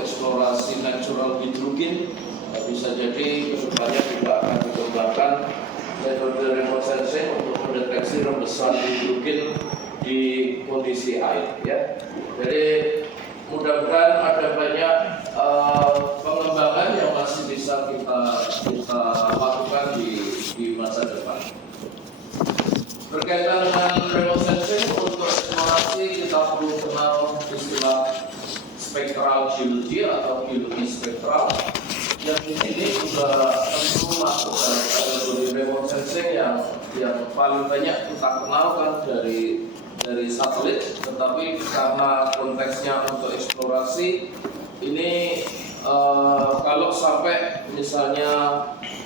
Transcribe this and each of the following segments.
eksplorasi natural hidrogen, bisa jadi kedepannya juga akan dikembangkan metode remote sensing untuk mendeteksi rembesan hidrogen di kondisi air. Ya. Jadi mudah-mudahan ada banyak pengembangan yang masih bisa kita lakukan di masa depan. Berkaitan dengan remote sensing, untuk eksplorasi kita perlu kenal istilah spektral geology atau geologi spektral, yang di sini juga tentu masuk dalam kategori remote sensing yang paling banyak kita kenal kan dari satelit, tetapi karena konteksnya untuk eksplorasi ini kalau sampai misalnya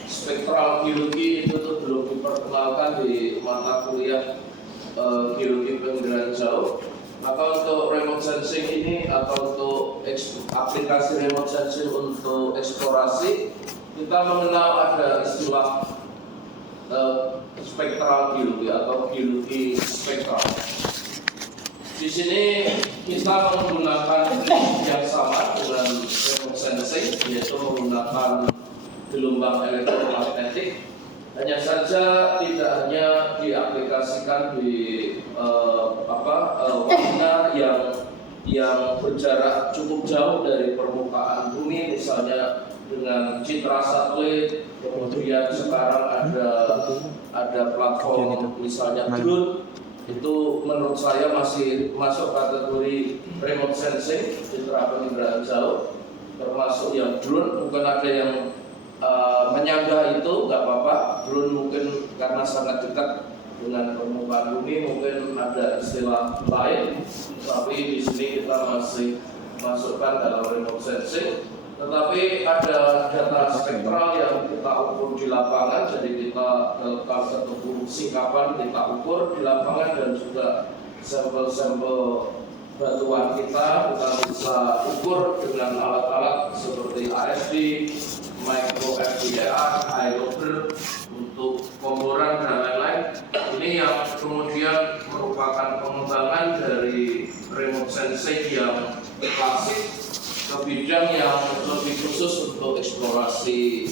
spektral geologi itu tuh belum diperkenalkan di mata kuliah geologi penginderaan jauh, maka untuk remote sensing ini atau untuk aplikasi remote sensing untuk eksplorasi, kita mengenal ada istilah spektral geologi atau geologi spektral. Di sini kita menggunakan yang sama dengan remote sensing, yaitu menggunakan gelombang elektromagnetik. Hanya saja tidak hanya diaplikasikan di warna yang berjarak cukup jauh dari permukaan bumi, misalnya dengan citra satelit. Kemudian sekarang ada platform misalnya drone, itu menurut saya masih masuk kategori remote sensing, citra penginderaan jauh, termasuk yang drone. Mungkin ada yang menyanggah itu nggak apa-apa, drone mungkin karena sangat dekat dengan permukaan bumi mungkin ada istilah lain, tapi di sini kita masih masukkan dalam remote sensing. Tetapi ada data spektral yang kita ukur di lapangan, jadi kita dalam satu singkapan kita ukur di lapangan, dan juga sampel-sampel batuan kita bisa ukur dengan alat-alat seperti ASD, micro FDR, high-loader untuk pemboran dan lain-lain. Ini yang kemudian merupakan pengembangan dari remote sensing yang klasik ke bidang yang lebih khusus untuk eksplorasi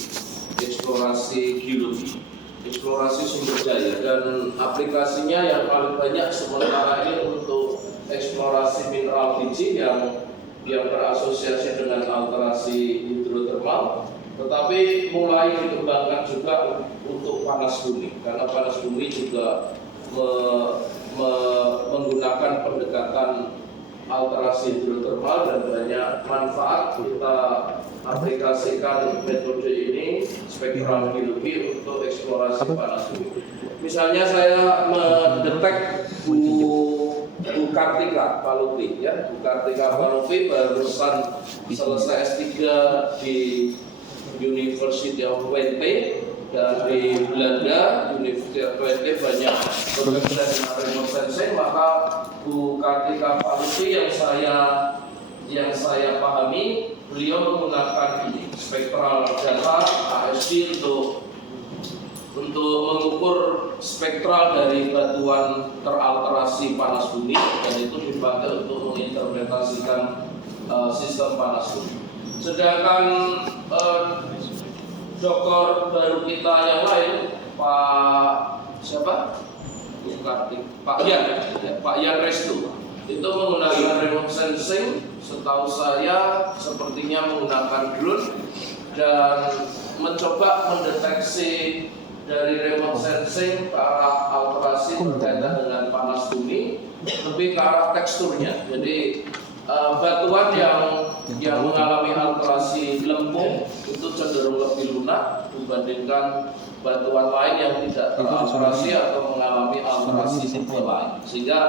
geologi, eksplorasi sumber daya, dan aplikasinya yang paling banyak sementara ini untuk eksplorasi mineral biji yang berasosiasi dengan alterasi hidrotermal, tetapi mulai dikembangkan juga untuk panas bumi, karena panas bumi juga menggunakan pendekatan alterasi hidrotermal, dan banyak manfaat kita aplikasikan metode ini spektral geologi untuk eksplorasi panas bumi. Misalnya saya mendetek Bu Kartika Palupi, ya, Bu Kartika Palupi barusan selesai S3 di University of Twente, dan di Belanda, University of Twente banyak bekerja dengan remote sensing. Maka Bu Kartika Palupi yang saya pahami, beliau menggunakan ini spektral data ASD untuk mengukur spektral dari batuan teralterasi panas bumi, dan itu dipakai untuk menginterpretasikan sistem panas bumi. Sedangkan dokter baru kita yang lain, Pak Yan Restu, itu menggunakan remote sensing, setahu saya sepertinya menggunakan drone, dan mencoba mendeteksi dari remote sensing ke arah alterasi berkaitan dengan panas bumi, lebih ke arah teksturnya. Jadi batuan yang mengalami alterasi lempung itu cenderung lebih lunak dibandingkan batuan lain yang tidak teralterasi atau mengalami alterasi tipe lain. Sehingga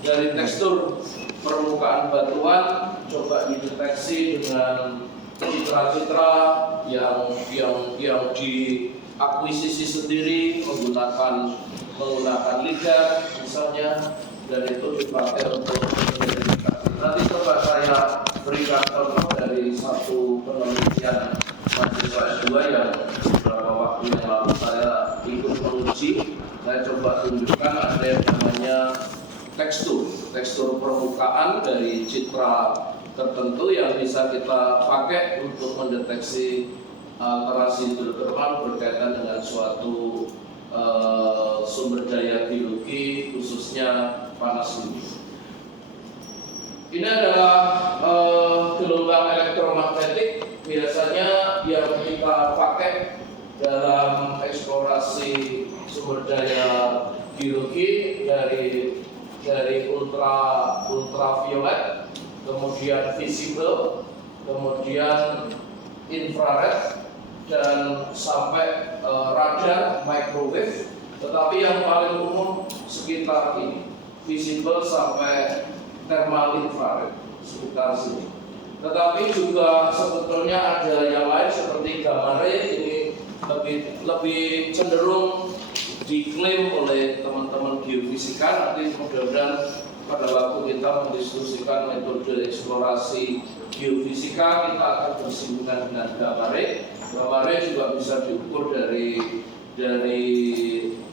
dari tekstur permukaan batuan coba dideteksi dengan citra-citra yang diakuisisi sendiri menggunakan lidar misalnya, dan itu dipakai untuk identifikasi. Nanti coba saya berikan contoh dari satu penelitian mahasiswa S2 yang beberapa waktu yang lalu saya ikut menguji. Saya coba tunjukkan ada yang namanya tekstur permukaan dari citra tertentu yang bisa kita pakai untuk mendeteksi alterasi hidrotermal berkaitan dengan suatu sumber daya biologi, khususnya panas bumi. Ini adalah gelombang elektromagnetik biasanya yang kita pakai dalam eksplorasi sumber daya biologi dari ultraviolet, kemudian visible, kemudian infrared, dan sampai radar, microwave. Tetapi yang paling umum sekitar ini, visible sampai thermal infrared, sekitar sini. Tetapi juga sebetulnya ada yang lain seperti gamma ray, ini lebih cenderung diklaim oleh teman-teman geofisika. Nanti mudah-mudahan pada waktu kita mendiskusikan metode eksplorasi geofisika, kita akan bersinggungan dengan gamma ray. Gamma ray juga bisa diukur dari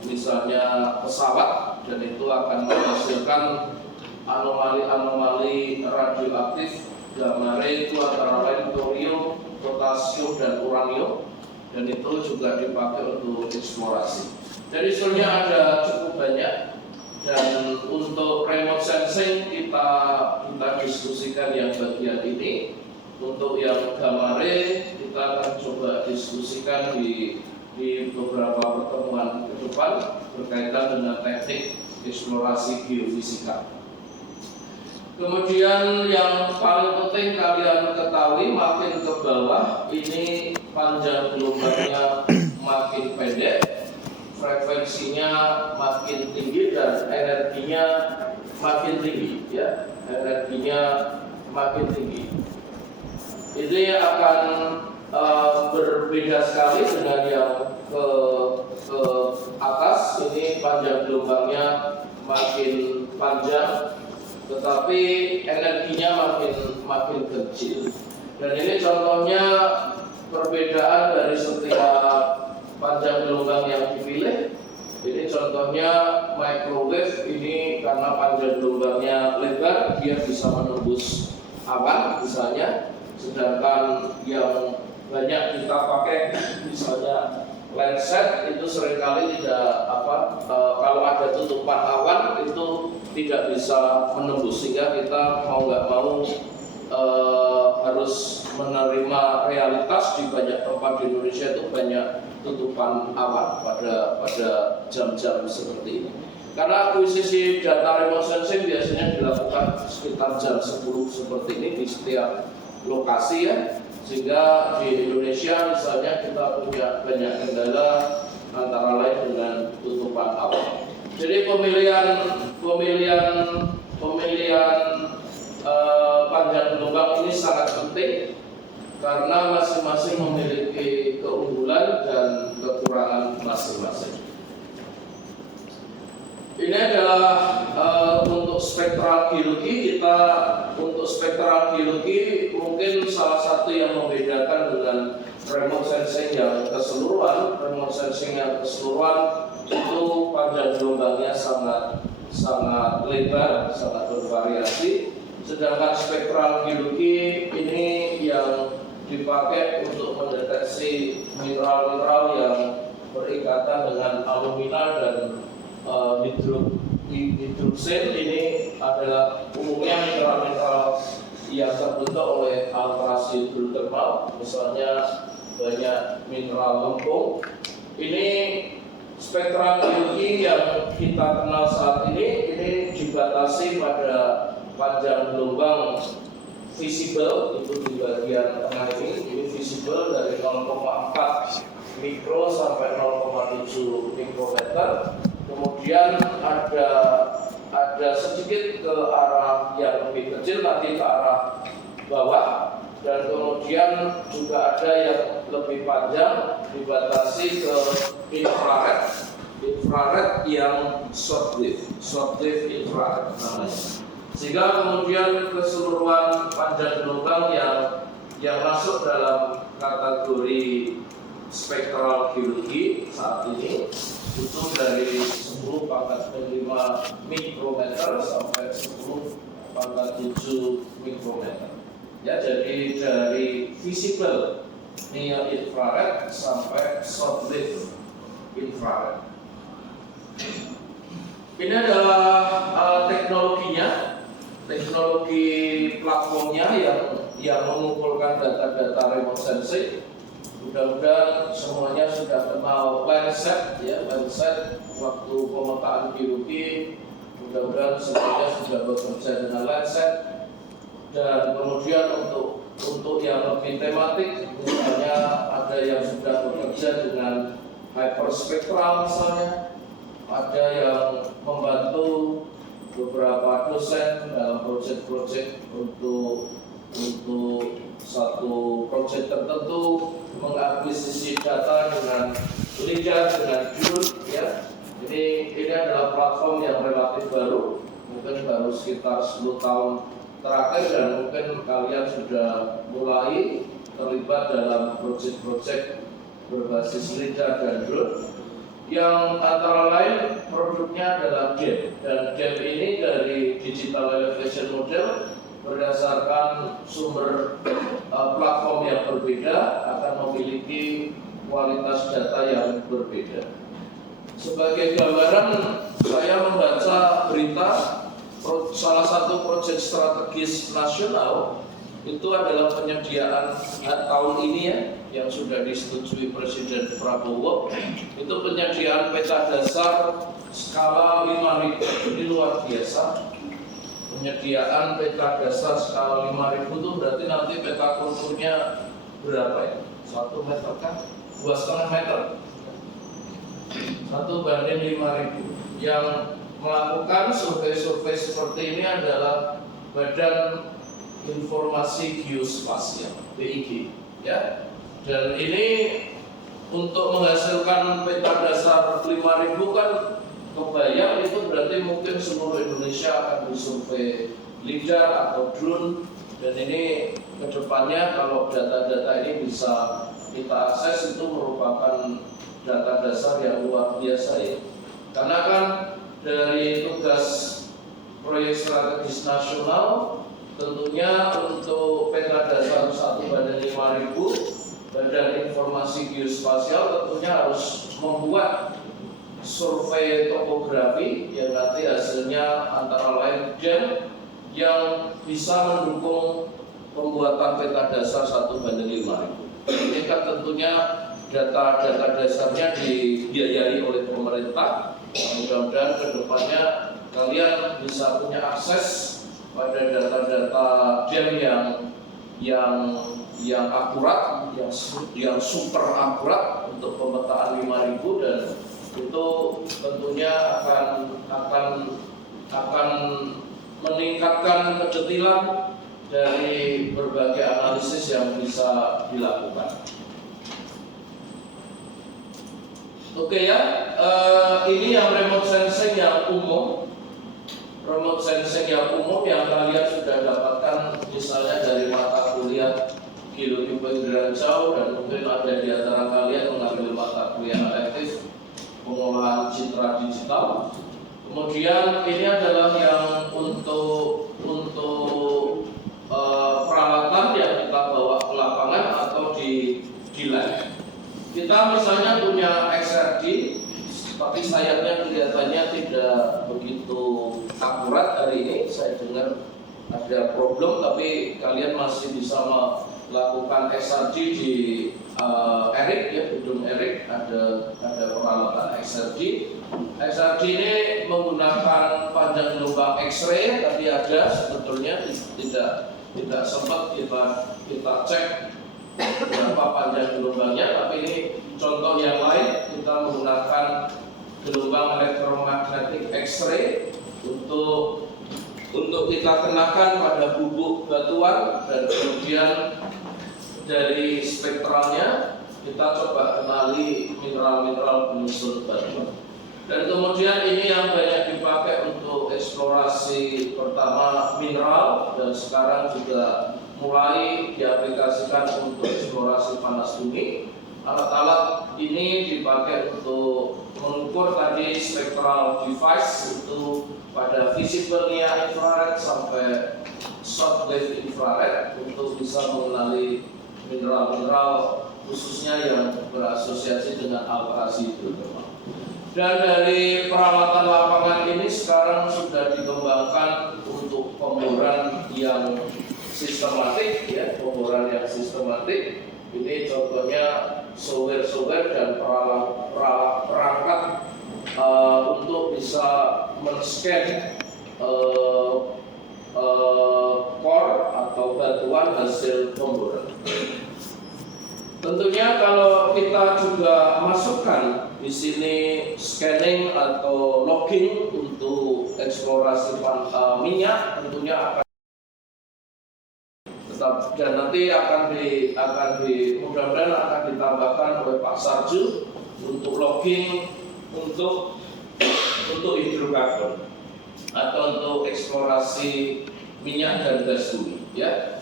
misalnya pesawat, dan itu akan menghasilkan anomali-anomali radioaktif. Gamma ray itu antara lain thorium, potasium, dan uranium, dan itu juga dipakai untuk eksplorasi. Jadi sebenarnya ada cukup banyak, dan untuk remote sensing kita diskusikan yang bagian ini. Untuk yang gamma ray kita akan coba diskusikan di beberapa pertemuan ke depan berkaitan dengan teknik eksplorasi geofisika. Kemudian yang paling penting kalian ketahui, makin ke bawah ini panjang gelombangnya makin pendek, frekuensinya makin tinggi, dan energinya makin tinggi, ya, energinya makin tinggi. Ini akan berbeda sekali dengan yang ke atas. Ini panjang gelombangnya makin panjang, tetapi energinya makin kecil. Dan ini contohnya perbedaan dari setiap panjang gelombang yang dipilih. Ini contohnya microwave, ini karena panjang gelombangnya lebar, dia bisa menembus awan misalnya. Sedangkan yang banyak kita pakai misalnya Landsat itu seringkali tidak kalau ada tutupan awan itu tidak bisa menembus, sehingga kita mau nggak mau harus menerima realitas di banyak tempat di Indonesia itu banyak tutupan awan pada jam-jam seperti ini. Karena akuisisi data remote sensing biasanya dilakukan sekitar jam 10 seperti ini di setiap lokasi, ya, sehingga di Indonesia misalnya kita punya banyak kendala antara lain dengan tutupan awan. Jadi pemilihan panjang gelombang ini sangat penting karena masing-masing memiliki keunggulan dan kekurangan masing-masing. Ini adalah untuk spektral geologi. Untuk spektral geologi mungkin salah satu yang membedakan dengan remote sensing yang keseluruhan. Remote sensing yang keseluruhan itu panjang gelombangnya sangat lebar, sangat bervariasi. Sedangkan spektral geologi ini yang dipakai untuk mendeteksi mineral-mineral yang berikatan dengan alumina dan hidroksil. Ini adalah umumnya mineral-mineral yang terbentuk oleh alterasi hidrotermal, misalnya banyak mineral lempung. Ini spektral geologi yang kita kenal saat ini dibatasi pada panjang gelombang visible, itu di bagian tengah ini visible dari 0,4 mikro sampai 0,7 mikrometer. Kemudian ada sedikit ke arah yang lebih kecil, nanti ke arah bawah, dan kemudian juga ada yang lebih panjang dibatasi ke infrared yang shortwave infrared namanya. Sehingga kemudian keseluruhan panjang gelombang yang masuk dalam kategori spektral geologi saat ini itu dari 10⁵ mikrometer sampai 10⁵ mikrometer. Ya, jadi dari visible near infrared sampai short wave infrared. Ini adalah teknologinya, teknologi platformnya yang mengumpulkan data-data remote sensing. Mudah-mudahan semuanya sudah kenal Landsat, ya, Landsat waktu pemetaan geologi. Mudah-mudahan semuanya sudah bekerja dengan Landsat. Dan kemudian untuk yang lebih tematik, misalnya ada yang sudah bekerja dengan hyperspektral misalnya, ada yang membantu beberapa dosen dalam proyek-proyek untuk satu proyek tertentu mengakuisisi data dengan lidar, dengan drone, ya. Ini adalah platform yang relatif baru, mungkin baru sekitar 10 tahun terakhir, dan mungkin kalian sudah mulai terlibat dalam proyek-proyek berbasis lidar dan drone, yang antara lain produknya adalah GEM, dan GEM ini dari Digital Elevation Model berdasarkan sumber platform yang berbeda akan memiliki kualitas data yang berbeda. Sebagai gambaran, saya membaca berita salah satu proyek strategis nasional itu adalah penyediaan tahun ini, ya, yang sudah disetujui Presiden Prabowo, itu penyediaan peta dasar skala 5.000. Ini luar biasa. Penyediaan peta dasar skala 5.000 itu berarti nanti peta konturnya berapa, ya? 1 meter kan? 2,5 meter. 1:5.000. Yang melakukan survei-survei seperti ini adalah Badan Informasi Geospasial, BIG, ya. Dan ini untuk menghasilkan peta dasar 5.000 kan kebayang itu berarti mungkin seluruh Indonesia akan disurvei lidar atau drone, dan ini kedepannya kalau data-data ini bisa kita akses itu merupakan data dasar yang luar biasa, ya. Karena kan dari tugas proyek strategis nasional tentunya untuk peta dasar 1:5.000, Badan Informasi Geospasial tentunya harus membuat survei topografi yang nanti hasilnya antara lain GEM yang bisa mendukung pembuatan peta dasar 1:5.000. Ini kan tentunya data-data dasarnya dibiayai oleh pemerintah. Mudah-mudahan kedepannya kalian bisa punya akses pada data-data GEM yang akurat, yang super akurat untuk pemetaan 5.000, dan itu tentunya akan meningkatkan kedetilan dari berbagai analisis yang bisa dilakukan. Oke, ya, ini yang remote sensing yang umum. Remote sensing yang umum yang kalian sudah dapatkan misalnya dari mata kuliah geologi pengiraan jauh, dan mungkin ada di antara kalian mengambil mata kuliah elektif pengolahan citra digital. Kemudian ini adalah yang untuk peralatan yang kita bawa ke lapangan atau di lab. Kita misalnya punya XRD, tapi sayangnya kelihatannya tidak begitu akurat hari ini. Saya dengar ada problem, tapi kalian masih bisa melakukan XRD di ERIC, ya, gedung ERIC ada peralatan XRD. XRD ini menggunakan panjang gelombang X-ray, tadi ada sebetulnya tidak sempat kita cek berapa panjang gelombangnya, tapi ini contoh yang lain. Kita menggunakan gelombang elektromagnetik X-ray untuk kita kenakan pada bubuk batuan, dan kemudian dari spektralnya kita coba kenali mineral-mineral penyusun batuan. Dan kemudian ini yang banyak dipakai untuk eksplorasi pertama mineral, dan sekarang juga mulai diaplikasikan untuk eksplorasi panas bumi. Alat-alat ini dipakai untuk mengukur tadi spectral device itu pada visible near infrared sampai shortwave infrared untuk bisa mengenali mineral-mineral khususnya yang berasosiasi dengan alterasi hidrotermal. Dan dari peralatan lapangan ini sekarang sudah dikembangkan untuk pemboran yang sistematik, ya, pemboran yang sistematik. Ini contohnya software dan perangkat untuk bisa men-scan core atau batuan hasil pemboran. Tentunya kalau kita juga masukkan di sini scanning atau logging untuk eksplorasi minyak, tentunya akan tetap, dan nanti akan mudah-mudahan akan ditambahkan oleh Pak Sarju untuk logging untuk hidrokarbon atau untuk eksplorasi minyak dan gas bumi, ya.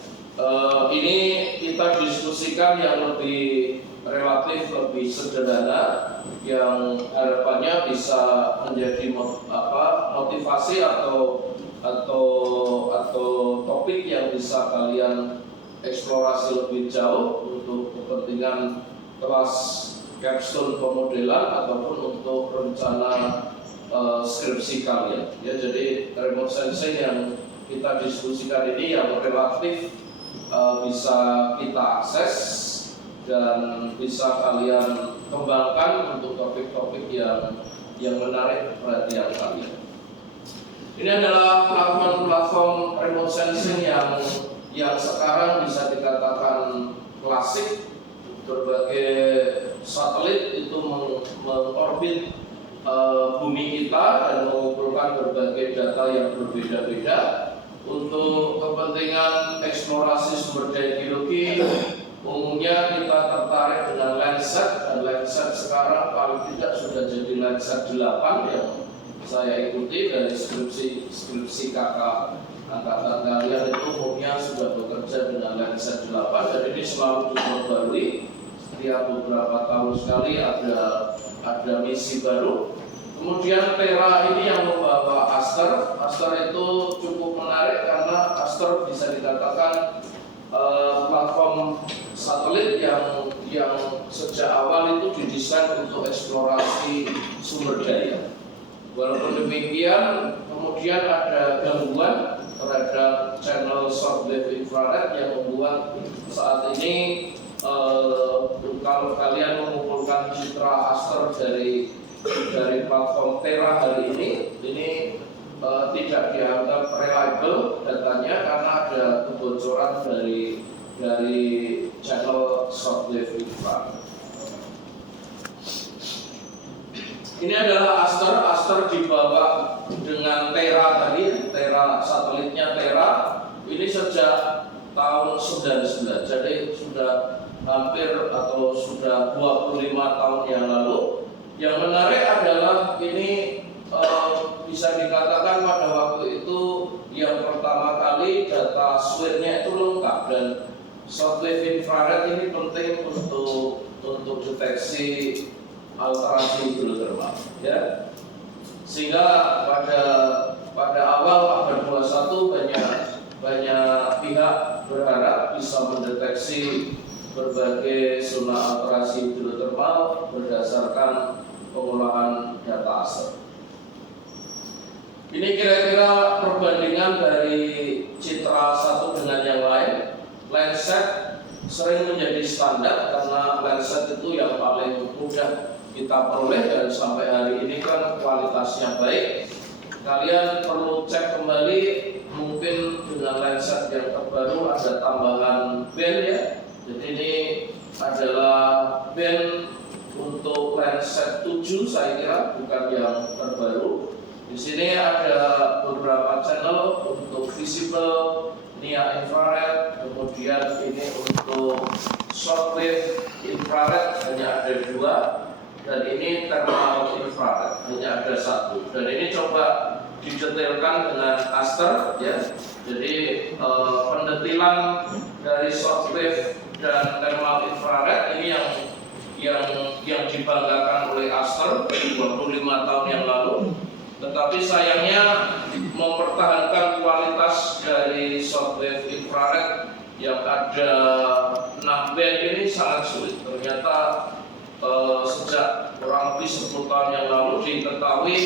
Ini kita diskusikan yang lebih relatif, lebih sederhana, yang harapannya bisa menjadi motivasi atau topik yang bisa kalian eksplorasi lebih jauh untuk kepentingan kelas capstone pemodelan ataupun untuk rencana skripsi kalian. Ya, jadi remote sensing yang kita diskusikan ini yang relatif bisa kita akses dan bisa kalian kembangkan untuk topik-topik yang menarik perhatian kalian. Ini adalah platform remote sensing yang sekarang bisa dikatakan klasik. Berbagai satelit itu mengorbit bumi kita dan mengumpulkan berbagai data yang berbeda-beda untuk kepentingan eksplorasi sumber daya geologi. Umumnya kita tertarik dengan Landsat, dan Landsat sekarang paling tidak sudah jadi Landsat 8 yang saya ikuti dari skripsi kakak angkatan kalian itu umumnya sudah bekerja dengan Landsat 8, dan ini selalu diperbarui. Setiap beberapa tahun sekali ada misi baru. Kemudian Terra ini yang membawa Aster. Aster itu cukup menarik karena Aster bisa dikatakan platform satelit yang sejak awal itu didesain untuk eksplorasi sumber daya. Walaupun demikian, kemudian ada gangguan terhadap channel shortwave infrared yang membuat saat ini kalau kalian mengumpulkan citra Aster dari platform Terra hari ini tidak dianggap reliable datanya karena ada kebocoran dari channel shortwave infrared. Ini adalah Aster dibawa dengan Terra tadi, Terra satelitnya Terra ini sejak tahun 99, jadi sudah hampir atau sudah 25 tahun yang lalu. Yang menarik adalah ini bisa dikatakan pada waktu itu yang pertama kali data SWIR-nya itu lengkap, dan shortwave infrared ini penting untuk deteksi alterasi hidrotermal, ya. Sehingga pada awal abad 21 banyak pihak berharap bisa mendeteksi berbagai zona alterasi hidrotermal berdasarkan pengolahan data Aster. Ini kira-kira perbandingan dari citra satu dengan yang lain. Landsat sering menjadi standar karena Landsat itu yang paling mudah kita peroleh dan sampai hari ini kan kualitasnya baik. Kalian perlu cek kembali, mungkin dengan Landsat yang terbaru ada tambahan band, ya. Jadi ini adalah band untuk Landsat 7 saya kira, bukan yang terbaru. Di sini ada beberapa channel untuk visible, near infrared, kemudian ini untuk shortwave infrared hanya ada 2, dan ini thermal infrared hanya ada 1. Dan ini coba didetailkan dengan Aster, ya. Jadi pendetilan dari shortwave dan thermal infrared ini yang dibanggakan oleh Aster 25 tahun yang lalu. Tetapi sayangnya mempertahankan kualitas dari shortwave yang ada 6 band ini sangat sulit. Ternyata sejak kurang lebih 10 tahun yang lalu diketahui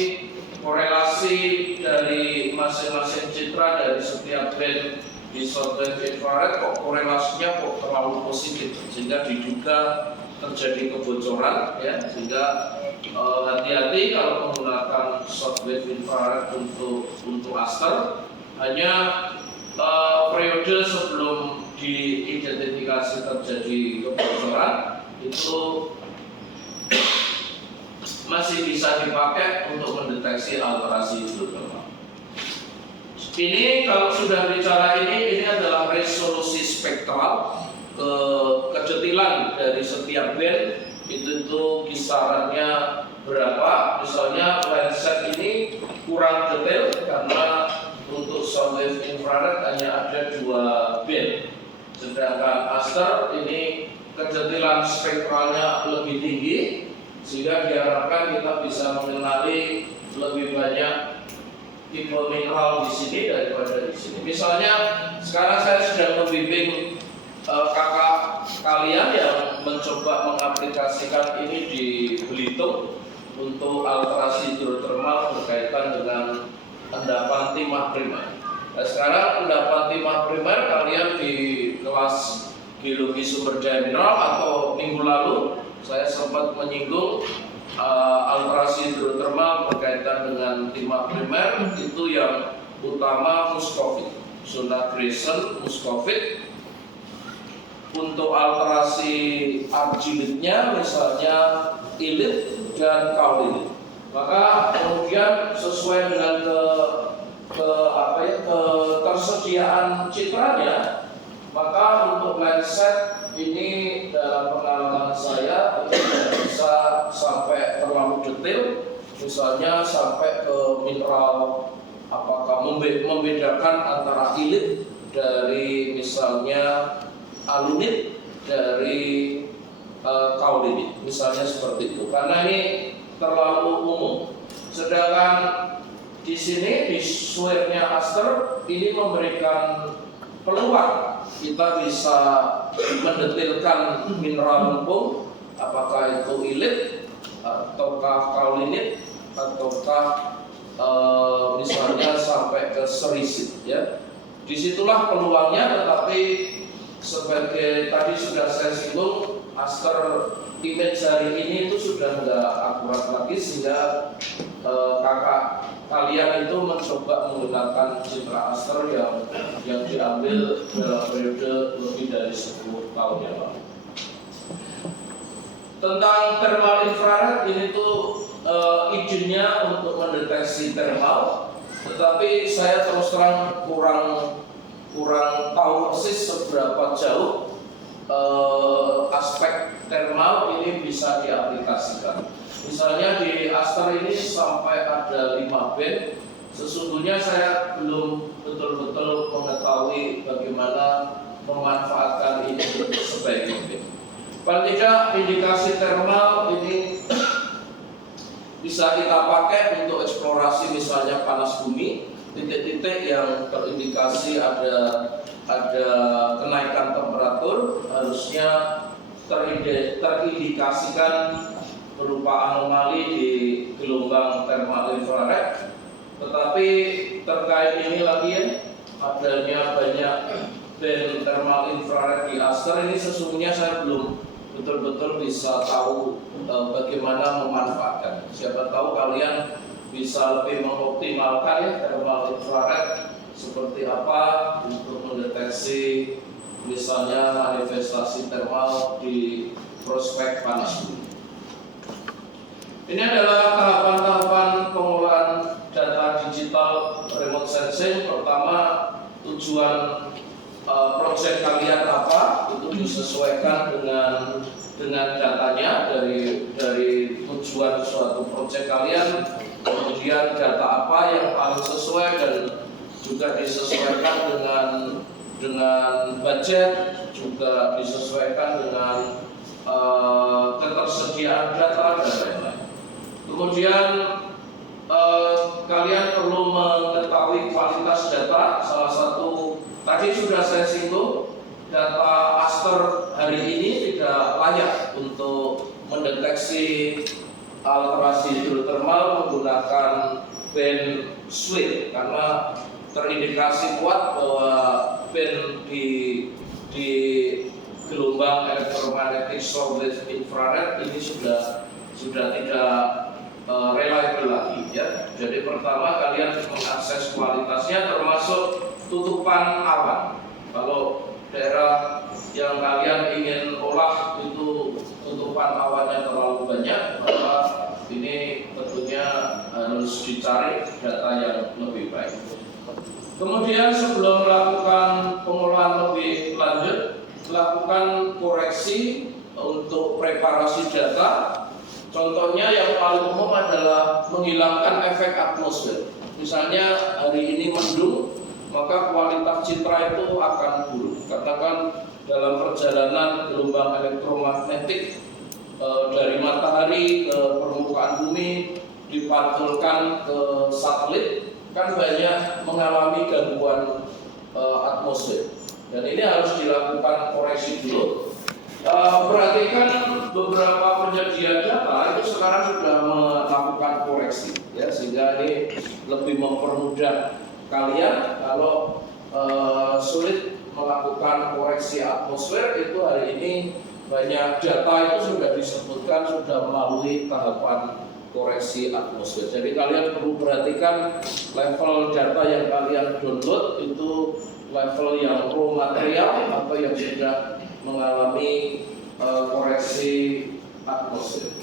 korelasi dari masing-masing citra dari setiap band di shortwave infrared kok korelasinya kok terlalu positif, sehingga diduga terjadi kebocoran, ya. Sehingga hati-hati kalau menggunakan shortwave infrared untuk aster. Hanya periode sebelum diidentifikasi terjadi kebocoran itu masih bisa dipakai untuk mendeteksi alterasi hidrotermal. Ini kalau sudah bicara ini adalah resolusi spektral, kedetilan dari setiap band itu kisarannya berapa. Misalnya Landsat ini kurang detail karena untuk shortwave infrared hanya ada 2 band, sedangkan aster ini kedetilan spektralnya lebih tinggi, sehingga diharapkan kita bisa mengenali lebih banyak tipe mineral di sini daripada di sini. Misalnya sekarang saya sedang membimbing kakak kalian yang mencoba mengaplikasikan ini di Belitung untuk alterasi hidrotermal berkaitan dengan endapan timah primer. Nah, sekarang endapan timah primer kalian di kelas geologi sumber daya mineral atau minggu lalu saya sempat menyinggung alterasi hidrotermal berkaitan dengan timah primer itu yang utama muscovite, zona Grayson, muscovite. Untuk alterasi argilitnya misalnya ilit dan kaulilit. Maka kemudian sesuai dengan ketersediaan citranya, maka untuk Landsat ini dalam pengalaman saya tidak bisa sampai terlalu detail, misalnya sampai ke mineral, apakah membedakan antara ilit dari misalnya alunit dari kaulilit, misalnya seperti itu. Karena ini terlalu umum. Sedangkan di sini di swirnya aster ini memberikan peluang kita bisa mendetilkan mineral lempung, apakah itu ilit ataukah kaulinit ataukah misalnya sampai ke serisit, ya. Disitulah peluangnya, tetapi sebagai tadi sudah saya singgung, aster image hari ini itu sudah tidak akurat lagi, sehingga kakak kalian itu mencoba menggunakan citra aster yang diambil dalam periode lebih dari 10 tahun yang lalu. Tentang thermal infrared ini tuh izinnya untuk mendeteksi thermal, tetapi saya terus terang kurang tahu persis seberapa jauh aspek thermal ini bisa diaplikasikan. Misalnya di aster ini sampai ada 5 band. Sesungguhnya saya belum betul-betul mengetahui bagaimana memanfaatkan ini sebaik mungkin. Paling tidak indikasi thermal ini bisa kita pakai untuk eksplorasi misalnya panas bumi, titik-titik yang terindikasi ada kenaikan temperatur harusnya terindikasikan berupa anomali di gelombang thermal infrared. Tetapi terkait ini lagi ya, adanya banyak band thermal infrared di aster ini sesungguhnya saya belum betul-betul bisa tahu bagaimana memanfaatkan. Siapa tahu kalian bisa lebih mengoptimalkan ya thermal infrared seperti apa untuk mendeteksi misalnya manifestasi thermal di prospek panas bumi. Ini adalah tahapan-tahapan pengolahan data digital remote sensing. Pertama, tujuan proyek kalian apa, itu disesuaikan dengan datanya dari tujuan suatu proyek kalian. Kemudian data apa yang paling sesuai dan juga disesuaikan dengan budget, juga disesuaikan dengan ketersediaan data dan lain-lain. Kemudian kalian perlu mengetahui kualitas data. Salah satu tadi sudah saya singgung, data Aster hari ini tidak layak untuk mendeteksi alterasi hidrotermal menggunakan band sweep karena terindikasi kuat bahwa band di gelombang elektromagnetik shortwave infrared ini sudah tidak reliable lagi ya. Jadi pertama kalian mengakses kualitasnya termasuk tutupan awan. Kalau daerah yang kalian ingin olah itu tutupan awannya terlalu banyak, maka ini tentunya harus dicari data yang lebih baik. Kemudian sebelum melakukan pengolahan lebih lanjut, lakukan koreksi untuk preparasi data. Contohnya yang paling umum adalah menghilangkan efek atmosfer. Misalnya hari ini mendung, maka kualitas citra itu akan buruk. Karena kan dalam perjalanan gelombang elektromagnetik dari matahari ke permukaan bumi dipantulkan ke satelit, kan banyak mengalami gangguan atmosfer. Dan ini harus dilakukan koreksi dulu. Perhatikan beberapa penyedia data itu sekarang sudah melakukan koreksi ya, sehingga ini lebih mempermudah kalian kalau sulit melakukan koreksi atmosfer. Itu hari ini banyak data itu sudah disebutkan sudah melalui tahapan koreksi atmosfer. Jadi kalian perlu perhatikan level data yang kalian download itu level yang raw material atau yang sudah mengalami koreksi atmosfer.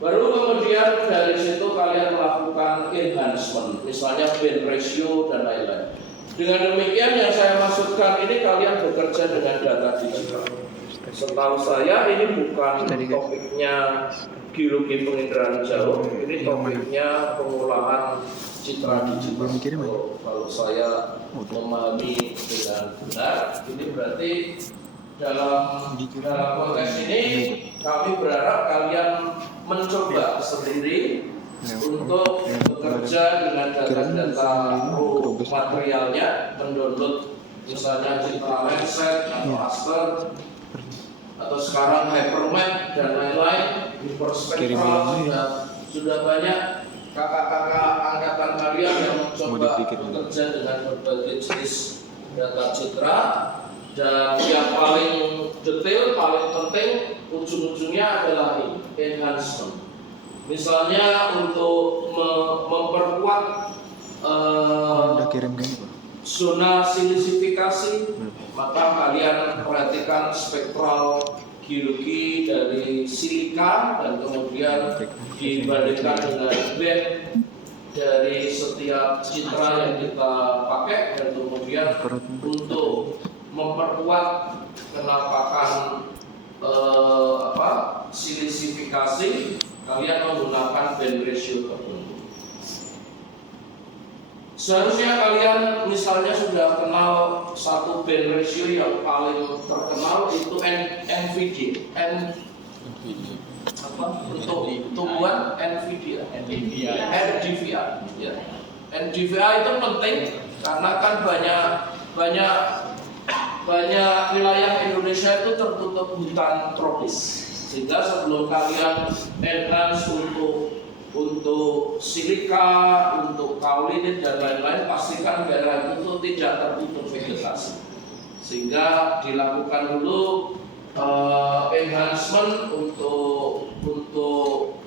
Baru kemudian dari situ kalian melakukan enhancement, misalnya band ratio dan lain-lain. Dengan demikian yang saya maksudkan ini kalian bekerja dengan data digital. Setahu saya ini bukan topiknya geologi penginderaan jauh, ini topiknya pengolahan citra digital. Kalau saya memahami dengan benar, ini berarti dalam konteks ini kami berharap kalian mencoba sendiri untuk bekerja dengan data-data raw materialnya, mendownload misalnya citra Landsat atau Aster atau sekarang Hypermap dan lain-lain. Di Perspektral sudah banyak kakak-kakak angkatan kalian yang mencoba bekerja dengan berbagai jenis data citra. Dan yang paling detail, paling penting ujung-ujungnya adalah enhancement. Misalnya untuk memperkuat zona silicifikasi, maka kalian perhatikan spektral geologi dari silika dan kemudian dibandingkan dengan band dari setiap citra yang kita pakai, dan kemudian untuk memperkuat penampakan silicifikasi, kalian menggunakan band ratio tertentu. Seharusnya kalian misalnya sudah kenal satu band ratio yang paling terkenal itu NVD, untuk tumbuhan NDVI. Ya. NDVI itu penting karena kan banyak wilayah Indonesia itu tertutup hutan tropis, sehingga sebelum kalian enhance untuk silika, untuk kaolinit dan lain-lain, pastikan daerah itu tidak tertutup vegetasi, sehingga dilakukan dulu enhancement untuk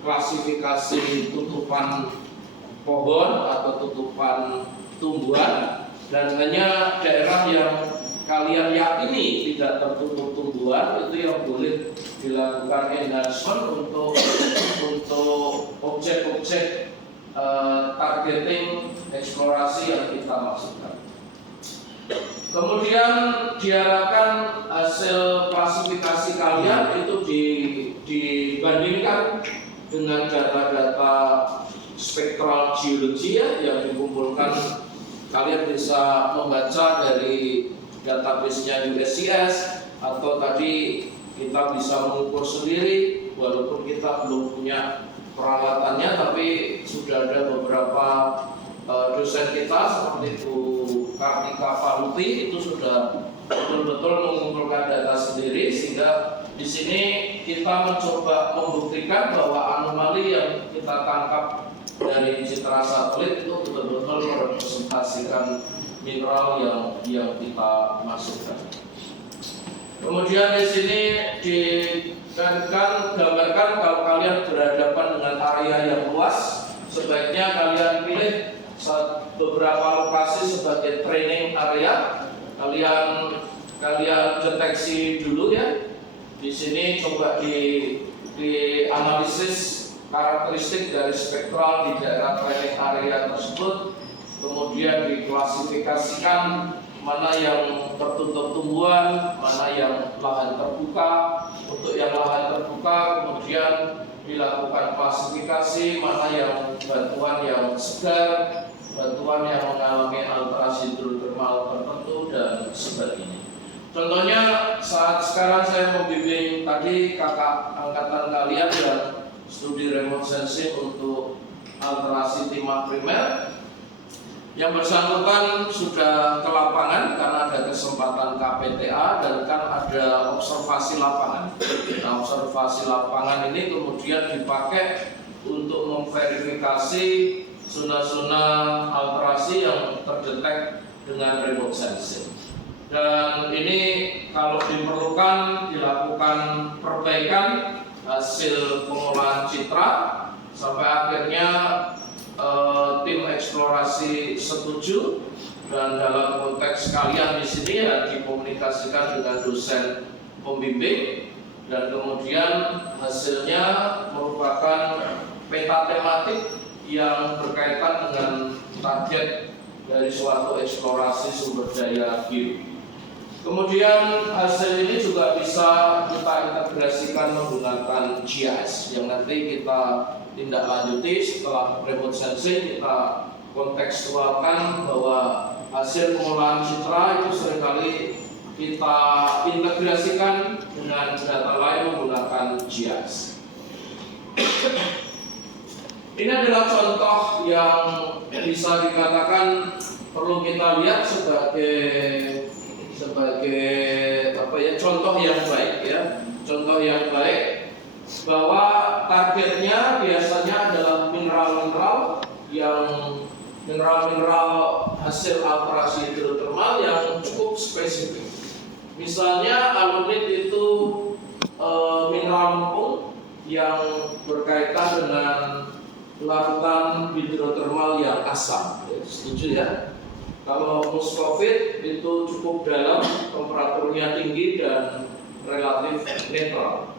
klasifikasi tutupan pohon atau tutupan tumbuhan, dan hanya daerah yang kalian yakini tidak tertutup tumbuhan itu yang boleh dilakukan enhancement untuk objek-objek targeting eksplorasi yang kita maksudkan. Kemudian diharapkan hasil klasifikasi kalian itu dibandingkan dengan data-data spektral geologi yang dikumpulkan. Kalian bisa membaca dari database-nya USGS, atau tadi kita bisa mengukur sendiri walaupun kita belum punya peralatannya, tapi sudah ada beberapa dosen kita seperti Bu Kartika Paluti itu sudah betul-betul mengumpulkan data sendiri, sehingga di sini kita mencoba membuktikan bahwa anomali yang kita tangkap dari citra satelit itu betul-betul merepresentasikan mineral yang kita masukkan. Kemudian di sini gambarkan kalau kalian berhadapan dengan area yang luas, sebaiknya kalian pilih beberapa lokasi sebagai training area. Kalian deteksi dulu ya. Di sini coba dianalisis karakteristik dari spektral di daerah training area tersebut, kemudian diklasifikasikan mana yang tertutup tumbuhan, mana yang lahan terbuka. Untuk yang lahan terbuka kemudian dilakukan klasifikasi mana yang batuan yang segar, batuan yang mengalami alterasi hidrotermal tertentu dan sebagainya. Contohnya saat sekarang saya membimbing tadi kakak angkatan kalian yang studi remote sensing untuk alterasi timah primer. Yang bersangkutan sudah ke lapangan karena ada kesempatan KPTA dan kan ada observasi lapangan. Nah, observasi lapangan ini kemudian dipakai untuk memverifikasi zona-zona alterasi yang terdetek dengan remote sensing. Dan ini kalau diperlukan dilakukan perbaikan hasil pengolahan citra sampai akhirnya tim eksplorasi setuju, dan dalam konteks kalian di sini ya dikomunikasikan dengan dosen pembimbing, dan kemudian hasilnya merupakan peta tematik yang berkaitan dengan target dari suatu eksplorasi sumber daya biru. Kemudian hasil ini juga bisa kita integrasikan menggunakan GIS yang nanti kita tindak lanjuti setelah remote sensing. Kita kontekstualkan bahwa hasil pengolahan citra itu seringkali kita integrasikan dengan data lain menggunakan GIS. Ini adalah contoh yang bisa dikatakan perlu kita lihat sebagai contoh yang baik ya, contoh yang baik bahwa targetnya biasanya adalah mineral-mineral hasil alterasi hidrotermal yang cukup spesifik. Misalnya alunit itu mineral lempung yang berkaitan dengan larutan hidrotermal yang asam, ya, setuju ya? Kalau muscovite itu cukup dalam, temperaturnya tinggi dan relatif netral.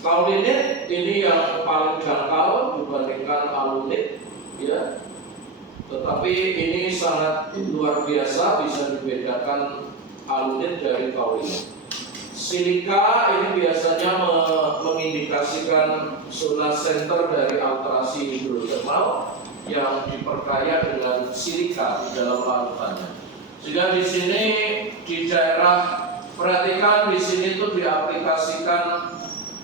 Kaulinit ini yang paling dangkal dibandingkan alunit, ya. Tetapi ini sangat luar biasa, bisa dibedakan alunit dari kaulinit. Silika ini biasanya mengindikasikan zona center dari alterasi hidrotermal yang diperkaya dengan silika di dalam larutannya. Sehingga di sini di daerah, perhatikan di sini itu diaplikasikan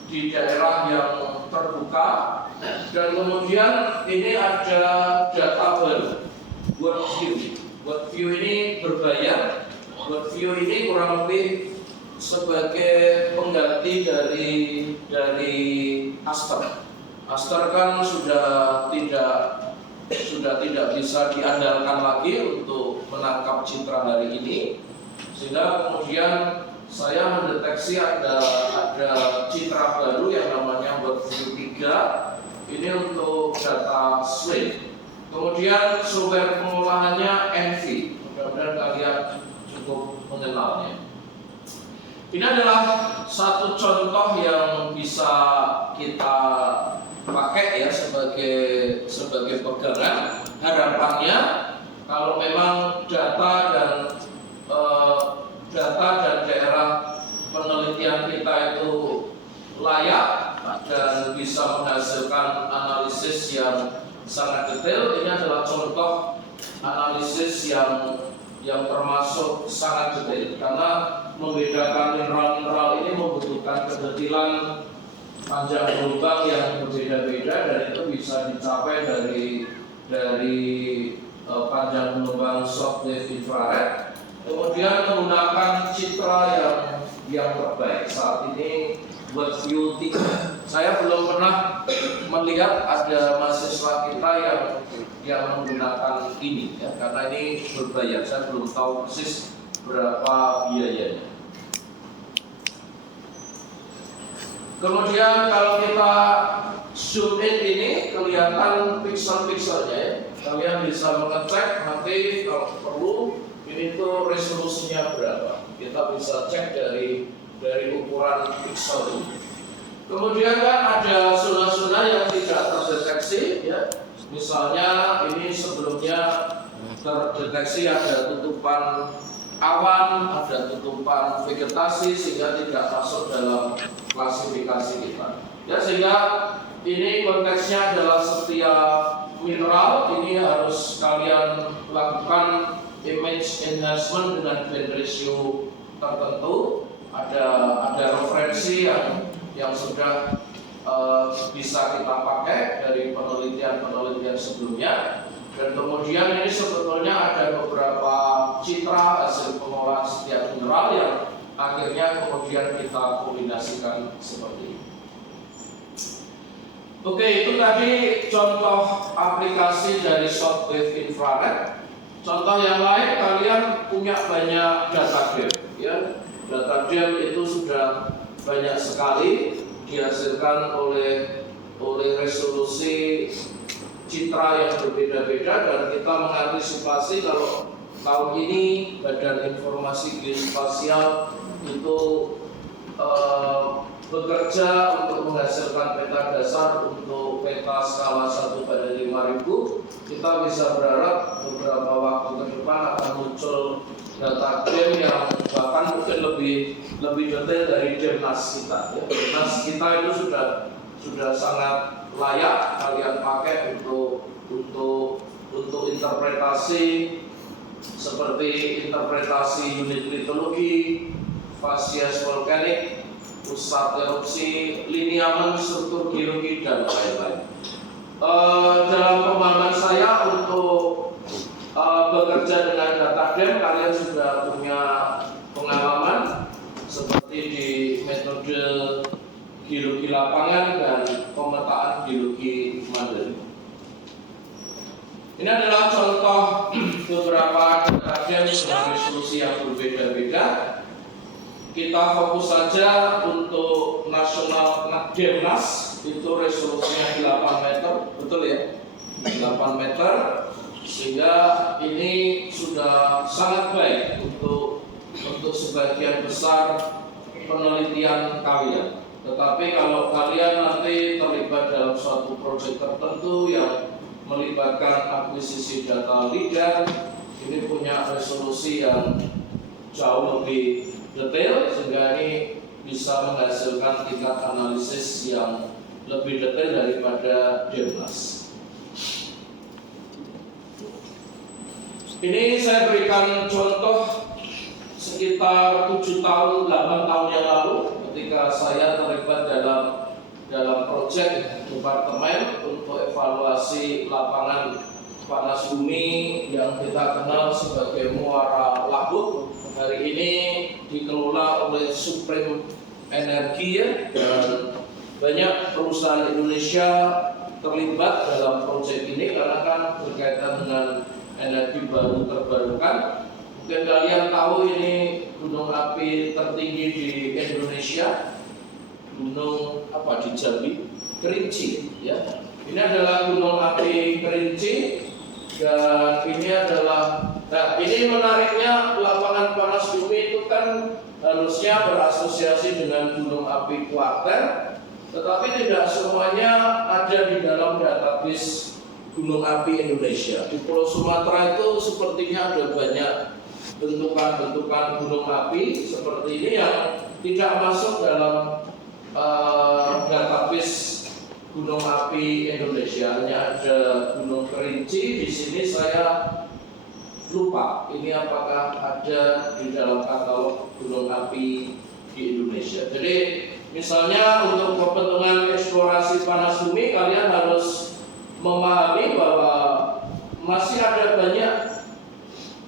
di daerah yang terbuka, dan kemudian ini ada data baru, world view. World view ini berbayar. World view ini kurang lebih sebagai pengganti dari Aster. Aster kan sudah tidak bisa diandalkan lagi untuk menangkap citra hari ini, sehingga kemudian saya mendeteksi ada citra baru yang namanya WorldView 3. Ini untuk data SWIFT. Kemudian sumber pengolahannya NV. Mudah-mudahan kalian cukup mengenalnya. Ini adalah satu contoh yang bisa kita pakai ya sebagai pegangan. Harapannya kalau memang data dan daerah penelitian kita itu layak dan bisa menghasilkan analisis yang sangat detail, ini adalah contoh analisis yang termasuk sangat detail, karena membedakan mineral-mineral ini membutuhkan kedetilan panjang gelombang yang berbeda-beda, dan itu bisa dicapai dari panjang gelombang shortwave infrared Kemudian menggunakan citra yang terbaik. Saat ini buat view 3. Saya belum pernah melihat ada mahasiswa kita yang menggunakan ini ya, karena ini berbayar. Saya belum tahu persis berapa biayanya. Kemudian kalau kita zoom in ini kelihatan pixel-pixelnya ya. Kalian bisa mengecek nanti kalau perlu ini tuh resolusinya berapa. Kita bisa cek dari ukuran pixel ini. Kemudian kan ada zona-zona yang tidak terdeteksi ya. Misalnya ini sebelumnya terdeteksi ada tutupan awan, ada tutupan vegetasi sehingga tidak masuk dalam klasifikasi kita. Ya, sehingga ini konteksnya adalah setiap mineral ini harus kalian lakukan image enhancement dengan band ratio tertentu. Ada referensi yang sudah bisa kita pakai dari penelitian sebelumnya. Dan kemudian ini sebetulnya ada beberapa citra hasil pengolahan setiap mineral yang akhirnya kemudian kita kombinasikan seperti ini. Oke, itu tadi contoh aplikasi dari shortwave infrared. Contoh yang lain, kalian punya banyak database ya. Database itu sudah banyak sekali dihasilkan oleh resolusi citra yang berbeda-beda, dan kita mengantisipasi kalau tahun ini Badan Informasi Geospasial itu bekerja untuk menghasilkan peta dasar untuk peta skala 1/5000. Kita bisa berharap beberapa waktu ke depan akan muncul data DEM yang bahkan mungkin lebih detail dari DEMNAS kita. Ya. DEMNAS kita itu sudah sangat layak kalian pakai untuk interpretasi seperti interpretasi unit litologi, fasies volkanik, pusat erupsi, lineamen, struktur geologi dan lain-lain. Dalam pemahaman saya untuk bekerja dengan data DEM, kalian sudah punya pengalaman seperti di metode geologi lapangan dan pemetaan geologi mandiri. Ini adalah contoh beberapa data DEM dengan resolusi yang berbeda-beda. Kita fokus saja untuk nasional DEMNAS, itu resolusinya 8 meter, betul ya? 8 meter, sehingga ini sudah sangat baik untuk sebagian besar penelitian kalian. Tetapi kalau kalian nanti terlibat dalam suatu proyek tertentu yang melibatkan akuisisi data LIDAR, ini punya resolusi yang jauh lebih detail, sehingga ini bisa menghasilkan tingkat analisis yang lebih detail daripada DEMNAS. Ini saya berikan contoh sekitar 7 tahun, 8 tahun yang lalu ketika saya terlibat dalam proyek departemen untuk evaluasi lapangan panas bumi yang kita kenal sebagai Muara Labuh. Hari ini dikelola oleh Supreme Energi ya, dan banyak perusahaan Indonesia terlibat dalam proyek ini karena kan berkaitan dengan energi baru terbarukan. Mungkin kalian tahu ini gunung api tertinggi di Indonesia, gunung apa di Jambi? Kerinci ya. Ini adalah gunung api Kerinci, dan ini adalah, nah ini menariknya lapangan panas bumi itu kan harusnya berasosiasi dengan gunung api kuarter, tetapi tidak semuanya ada di dalam database gunung api Indonesia. Di Pulau Sumatera itu sepertinya ada banyak bentukan-bentukan gunung api seperti ini yang tidak masuk dalam database gunung api Indonesia. Hanya ada Gunung Kerinci. Di sini saya lupa ini apakah ada di dalam katalog gunung api di Indonesia. Jadi misalnya untuk kepentingan eksplorasi panas bumi, kalian harus memahami bahwa masih ada banyak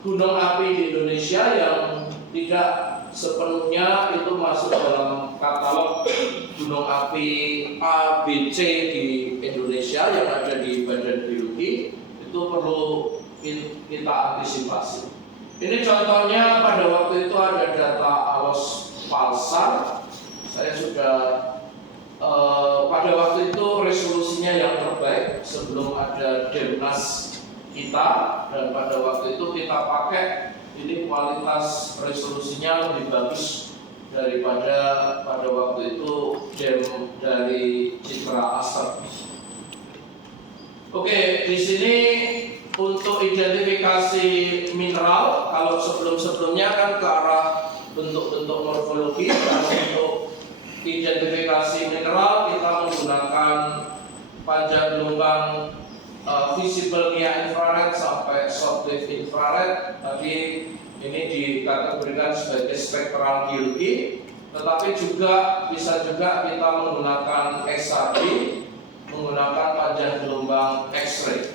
gunung api di Indonesia yang tidak sepenuhnya itu masuk dalam katalog gunung api A, B, C di Indonesia yang ada di Badan Geologi, itu perlu kita antisipasi. Ini contohnya pada waktu itu ada data ALOS Palsar. Saya sudah pada waktu itu resolusinya yang terbaik sebelum ada Demnas kita, dan pada waktu itu kita pakai ini kualitas resolusinya lebih bagus daripada pada waktu itu Dem dari Citra Asap. Oke, di sini untuk identifikasi mineral, kalau sebelum-sebelumnya kan ke arah bentuk-bentuk morfologi. Kalau untuk identifikasi mineral kita menggunakan panjang gelombang visible near infrared sampai short wave infrared. Tadi ini dikategorikan sebagai spektral geologi, tetapi juga bisa juga kita menggunakan XRD, menggunakan panjang gelombang X-ray.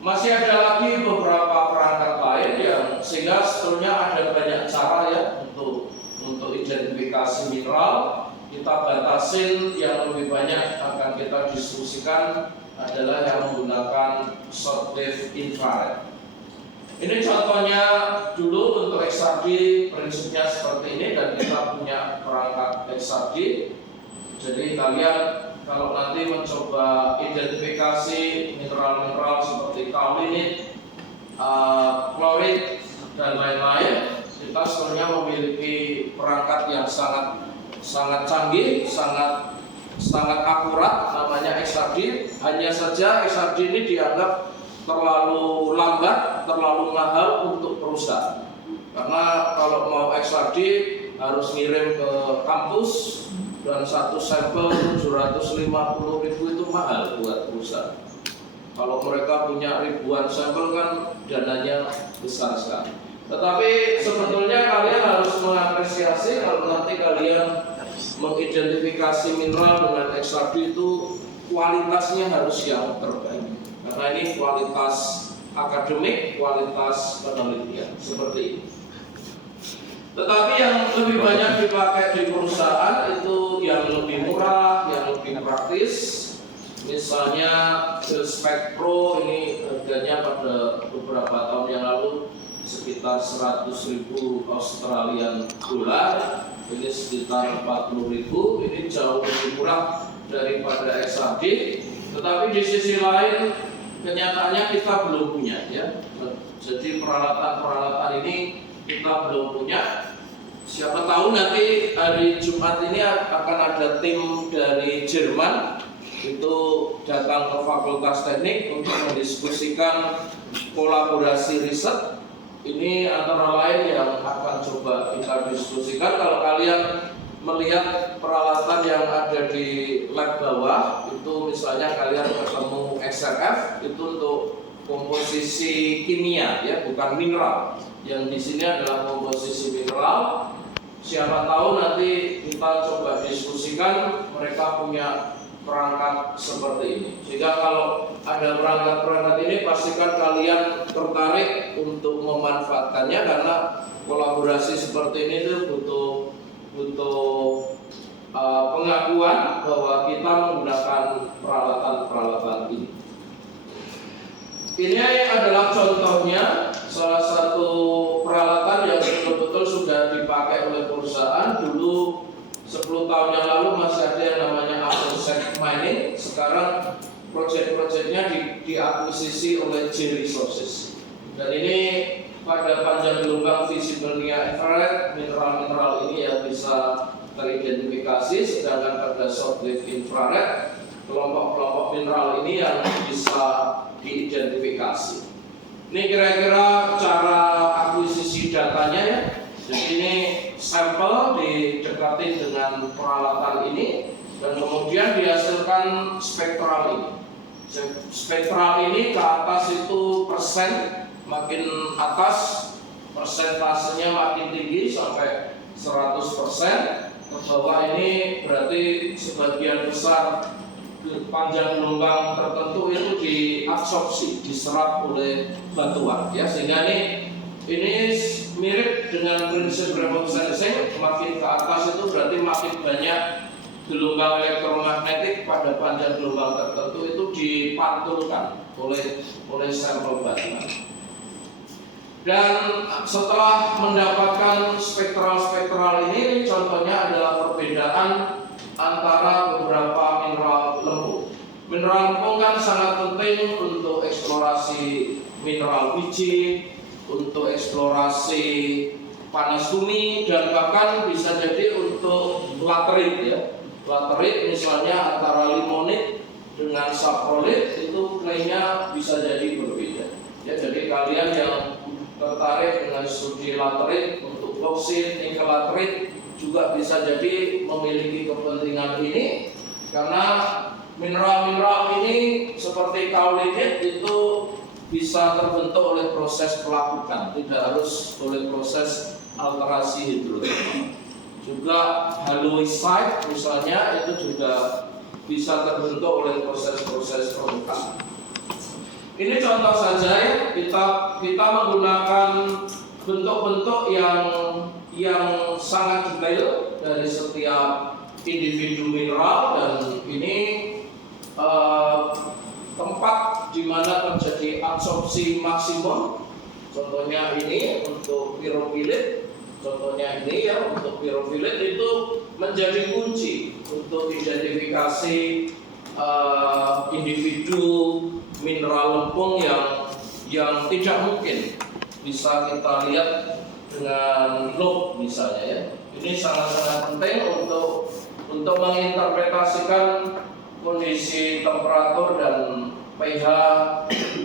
Masih ada lagi beberapa perangkat lain yang sehingga sebetulnya ada banyak cara ya untuk identifikasi mineral. Kita batasin yang lebih banyak akan kita diskusikan adalah yang menggunakan short wave infrared. Ini contohnya dulu untuk XRD, prinsipnya seperti ini, dan kita punya perangkat XRD. Jadi kalian kalau nanti mencoba identifikasi mineral-mineral seperti kaulinit, klorit, dan lain-lain, kita sebenarnya memiliki perangkat yang sangat canggih, sangat akurat, namanya XRD. Hanya saja XRD ini dianggap terlalu lambat, terlalu mahal untuk perusahaan. Karena kalau mau XRD harus ngirim ke kampus, dan satu sampel 750.000 itu mahal buat perusahaan. Kalau mereka punya ribuan sampel kan dananya besar sekali. Tetapi sebetulnya kalian harus mengapresiasi kalau nanti kalian mengidentifikasi mineral dengan XRD itu kualitasnya harus yang terbaik. Karena ini kualitas akademik, kualitas penelitian seperti ini. Tetapi yang lebih banyak dipakai di perusahaan itu yang lebih murah, yang lebih praktis. Misalnya Geospec Pro ini harganya pada beberapa tahun yang lalu sekitar 100.000 Australian dollar. Ini sekitar 40.000. Ini jauh lebih murah daripada XRD. Tetapi di sisi lain kenyataannya kita belum punya ya. Jadi peralatan-peralatan ini kita belum punya. Siapa tahu nanti hari Jumat ini akan ada tim dari Jerman itu datang ke Fakultas Teknik untuk mendiskusikan kolaborasi riset. Ini antara lain yang akan coba kita diskusikan. Kalau kalian melihat peralatan yang ada di lab bawah, itu misalnya kalian ketemu XRF itu untuk komposisi kimia ya, bukan mineral. Yang di sini adalah komposisi mineral. Siapa tahu nanti kita coba diskusikan mereka punya perangkat seperti ini. Sehingga kalau ada perangkat-perangkat ini pastikan kalian tertarik untuk memanfaatkannya, karena kolaborasi seperti ini itu butuh pengakuan bahwa kita menggunakan peralatan-peralatan ini. Ini adalah contohnya salah satu peralatan yang betul-betul sudah dipakai oleh perusahaan. Dulu 10 tahun yang lalu masih ada yang namanya Associate Mining. Sekarang proyek-proyeknya diakuisisi oleh J Resources. Dan ini pada panjang gelombang visible near infrared, mineral-mineral ini yang bisa teridentifikasi. Sedangkan pada short wave infrared, kelompok-kelompok mineral ini yang bisa diidentifikasi. Ini kira-kira cara akuisisi datanya ya. Jadi ini sampel didekatin dengan peralatan ini dan kemudian dihasilkan spektral ini. Spektral ini ke atas itu persen, makin atas persentasenya makin tinggi sampai 100%. Ke bawah ini berarti sebagian besar panjang gelombang tertentu itu diabsorpsi, diserap oleh batuan ya, sehingga ini Ini mirip dengan prinsip remote sensing. Makin ke atas itu berarti makin banyak gelombang elektromagnetik pada panjang gelombang tertentu itu dipantulkan oleh sampel batuan. Dan setelah mendapatkan spektral ini, contohnya adalah perbedaan antara beberapa mineral lempung. Mineral lempung kan sangat penting untuk eksplorasi mineral biji, untuk eksplorasi panas bumi, dan bahkan bisa jadi untuk laterit ya. Laterit misalnya antara limonit dengan saprolit itu klaimnya bisa jadi berbeda. Ya, jadi kalian yang tertarik dengan studi laterit untuk boksit, nikel laterit juga bisa jadi memiliki kepentingan ini, karena mineral-mineral ini seperti kaolinit itu bisa terbentuk oleh proses pelapukan, tidak harus oleh proses alterasi hidrotermal. Juga haloisite misalnya itu juga bisa terbentuk oleh proses-proses pelapukan. Ini contoh saja ya, kita menggunakan bentuk-bentuk yang sangat detail dari setiap individu mineral, dan ini tempat di mana terjadi absorpsi maksimum. Contohnya ini untuk pirofilit, contohnya ini ya untuk pirofilit itu menjadi kunci untuk identifikasi individu mineral lempung yang tidak mungkin bisa kita lihat dengan loop misalnya ya. Ini sangat-sangat penting untuk menginterpretasikan kondisi temperatur dan pH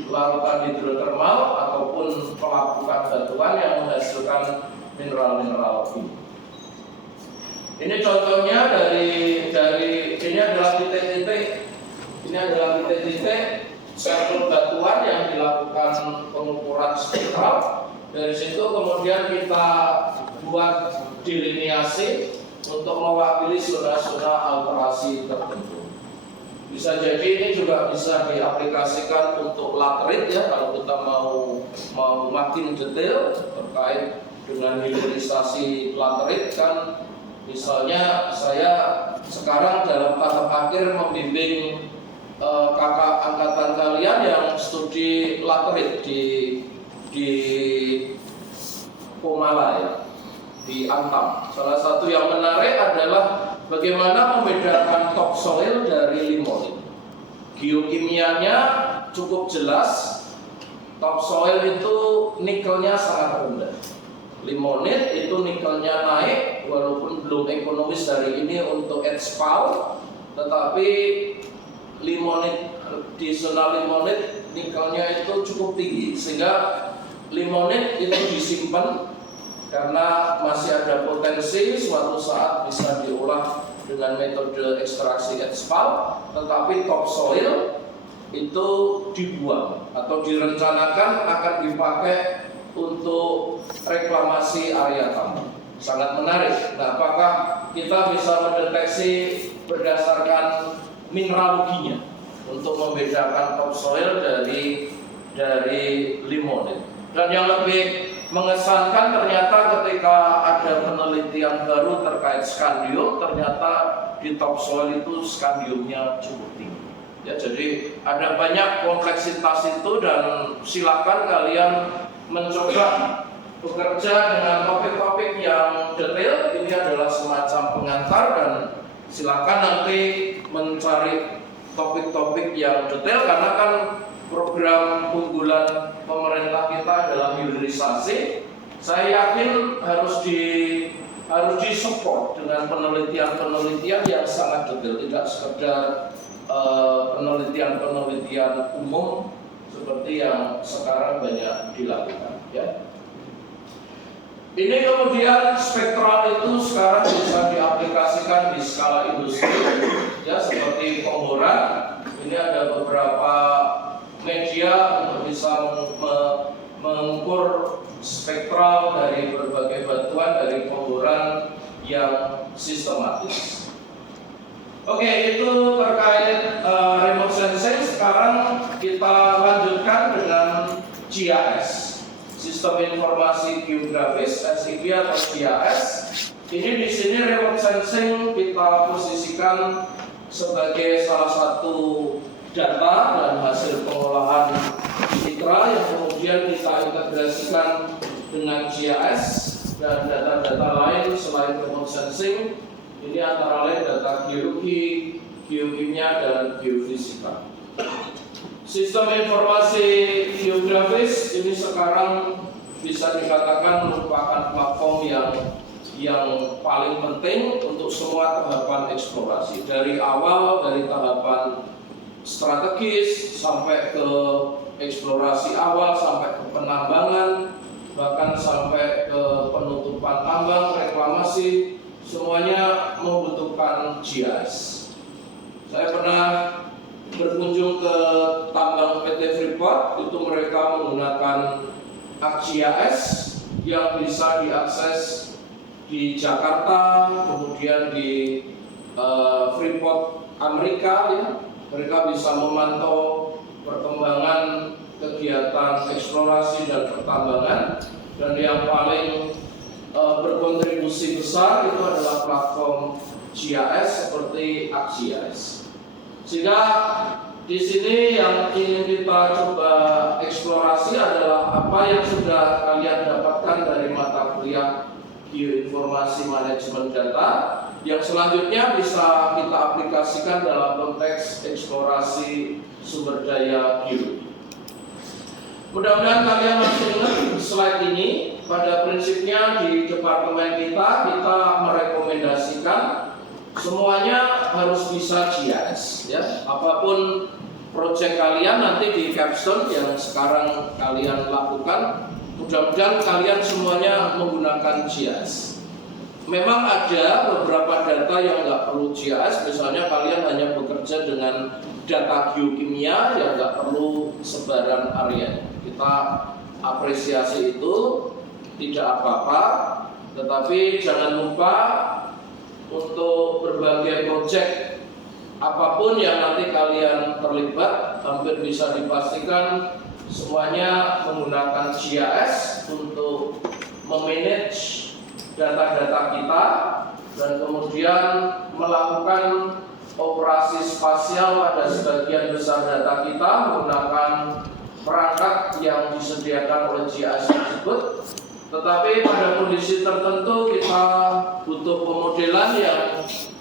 larutan hidrotermal ataupun pelapukan batuan yang menghasilkan mineral-mineral ini. Ini contohnya dari ini adalah titik-titik. Ini adalah titik-titik sampel batuan yang dilakukan pengukuran spektral. Dari situ kemudian kita buat delineasi untuk mewakili zona-zona alterasi tertentu. Bisa jadi ini juga bisa diaplikasikan untuk laterit ya, kalau kita mau makin detail terkait dengan hilirisasi laterit kan. Misalnya saya sekarang dalam tahap akhir membimbing kakak angkatan kalian yang studi laterit di Komala ya, di Antam. Salah satu yang menarik adalah bagaimana membedakan topsoil dari limonit. Geokimianya cukup jelas. Topsoil itu nikelnya sangat rendah. Limonit itu nikelnya naik, walaupun belum ekonomis hari ini untuk HPAL, tetapi limonit di zona limonit nikelnya itu cukup tinggi, sehingga limonit itu disimpan karena masih ada potensi suatu saat bisa diolah dengan metode ekstraksi HPAL, tetapi topsoil itu dibuang atau direncanakan akan dipakai untuk reklamasi area tambang. Sangat menarik. Nah, apakah kita bisa mendeteksi berdasarkan mineraloginya untuk membedakan topsoil dari limonit? Dan yang lebih mengesankan ternyata ketika ada penelitian baru terkait skandium, ternyata di topsoil itu skandiumnya cukup tinggi. Ya, jadi ada banyak kompleksitas itu, dan silakan kalian mencoba bekerja dengan topik-topik yang detail. Ini adalah semacam pengantar, dan silakan nanti mencari topik-topik yang detail, karena kan program unggulan pemerintah kita adalah hilirisasi. Saya yakin harus disupport dengan penelitian-penelitian yang sangat detail, tidak sekedar penelitian-penelitian umum seperti yang sekarang banyak dilakukan ya. Ini kemudian spektral itu sekarang bisa diaplikasikan di skala industri ya, seperti pengboran. Ini ada beberapa media untuk bisa mengukur spektral dari berbagai batuan dari pengboran yang sistematis. Oke, itu terkait remote sensing. Sekarang kita lanjutkan dengan GIS, Sistem Informasi Geografis (SIG) atau GIS. Ini di sini remote sensing kita posisikan sebagai salah satu data dan hasil pengolahan citra yang kemudian kita integrasikan dengan GIS dan data-data lain selain remote sensing. Ini antara lain data geologi, geokimia, dan geofisika. Sistem informasi geografis ini sekarang bisa dikatakan merupakan platform yang paling penting untuk semua tahapan eksplorasi. Dari awal, dari tahapan strategis sampai ke eksplorasi awal, sampai ke penambangan, bahkan sampai ke penutupan tambang, reklamasi, semuanya membutuhkan GIS. Saya pernah berkunjung ke tambang PT Freeport, itu mereka menggunakan ArcGIS yang bisa diakses di Jakarta, kemudian di Freeport Amerika, ya. Mereka bisa memantau perkembangan kegiatan eksplorasi dan pertambangan, dan yang paling berkontribusi besar itu adalah platform GIS seperti ArcGIS. Sehingga di sini yang ingin kita coba eksplorasi adalah apa yang sudah kalian dapatkan dari mata kuliah Geoinformasi Manajemen Data, yang selanjutnya bisa kita aplikasikan dalam konteks eksplorasi sumber daya geologi. Mudah-mudahan kalian masih ingat slide ini. Pada prinsipnya di departemen kita merekomendasikan semuanya harus bisa GIS, ya. Apapun proyek kalian nanti di capstone yang sekarang kalian lakukan, mudah-mudahan kalian semuanya menggunakan GIS. Memang ada beberapa data yang nggak perlu GIS, misalnya kalian hanya bekerja dengan data geokimia yang nggak perlu sebaran area. Kita apresiasi itu, tidak apa-apa, tetapi jangan lupa untuk berbagai proyek apapun yang nanti kalian terlibat, hampir bisa dipastikan semuanya menggunakan GIS untuk memanage data-data kita dan kemudian melakukan operasi spasial pada sebagian besar data kita menggunakan perangkat yang disediakan oleh GIS tersebut. Tetapi pada kondisi tertentu kita butuh pemodelan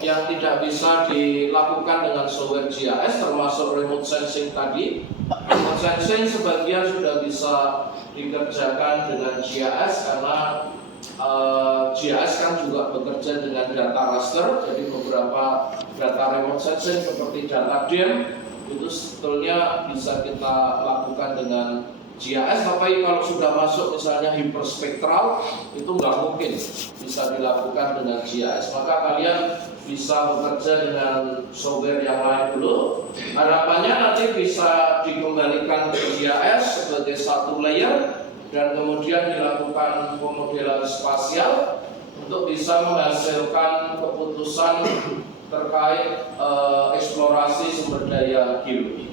yang tidak bisa dilakukan dengan software GIS, termasuk remote sensing tadi. Remote sensing sebagian sudah bisa dikerjakan dengan GIS karena GIS kan juga bekerja dengan data raster. Jadi beberapa data remote sensing seperti data DEM itu sebetulnya bisa kita lakukan dengan GIS, tapi kalau sudah masuk misalnya hiperspektral itu nggak mungkin bisa dilakukan dengan GIS. Maka kalian bisa bekerja dengan software yang lain dulu. Harapannya nanti bisa dikembalikan ke GIS sebagai satu layer dan kemudian dilakukan pemodelan spasial untuk bisa menghasilkan keputusan terkait eksplorasi sumber daya geologi.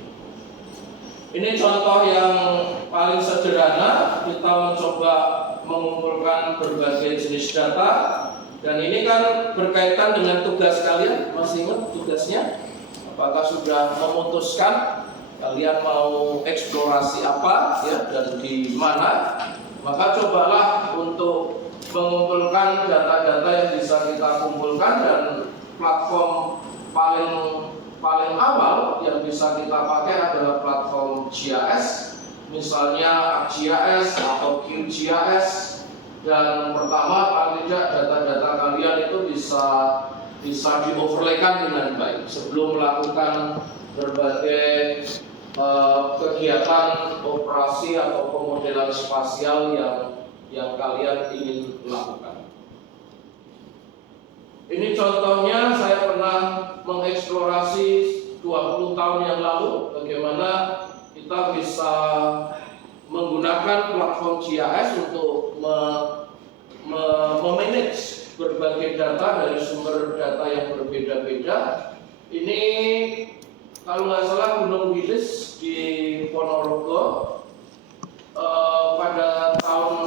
Ini contoh yang paling sederhana, kita mencoba mengumpulkan berbagai jenis data, dan ini kan berkaitan dengan tugas kalian. Masih ingat tugasnya? Apakah sudah memutuskan kalian mau eksplorasi apa, ya, dan di mana? Maka cobalah untuk mengumpulkan data-data yang bisa kita kumpulkan, dan platform paling awal yang bisa kita pakai adalah platform GIS, misalnya ArcGIS atau QGIS. Dan pertama, paling tidak data-data kalian itu bisa di-overlaykan dengan baik sebelum melakukan berbagai kegiatan operasi atau pemodelan spasial yang kalian ingin lakukan. Ini contohnya, saya pernah mengeksplorasi 20 tahun yang lalu bagaimana kita bisa menggunakan platform GIS untuk memanage berbagai data dari sumber data yang berbeda-beda. Ini kalau nggak salah Gunung Wilis di Ponorogo pada tahun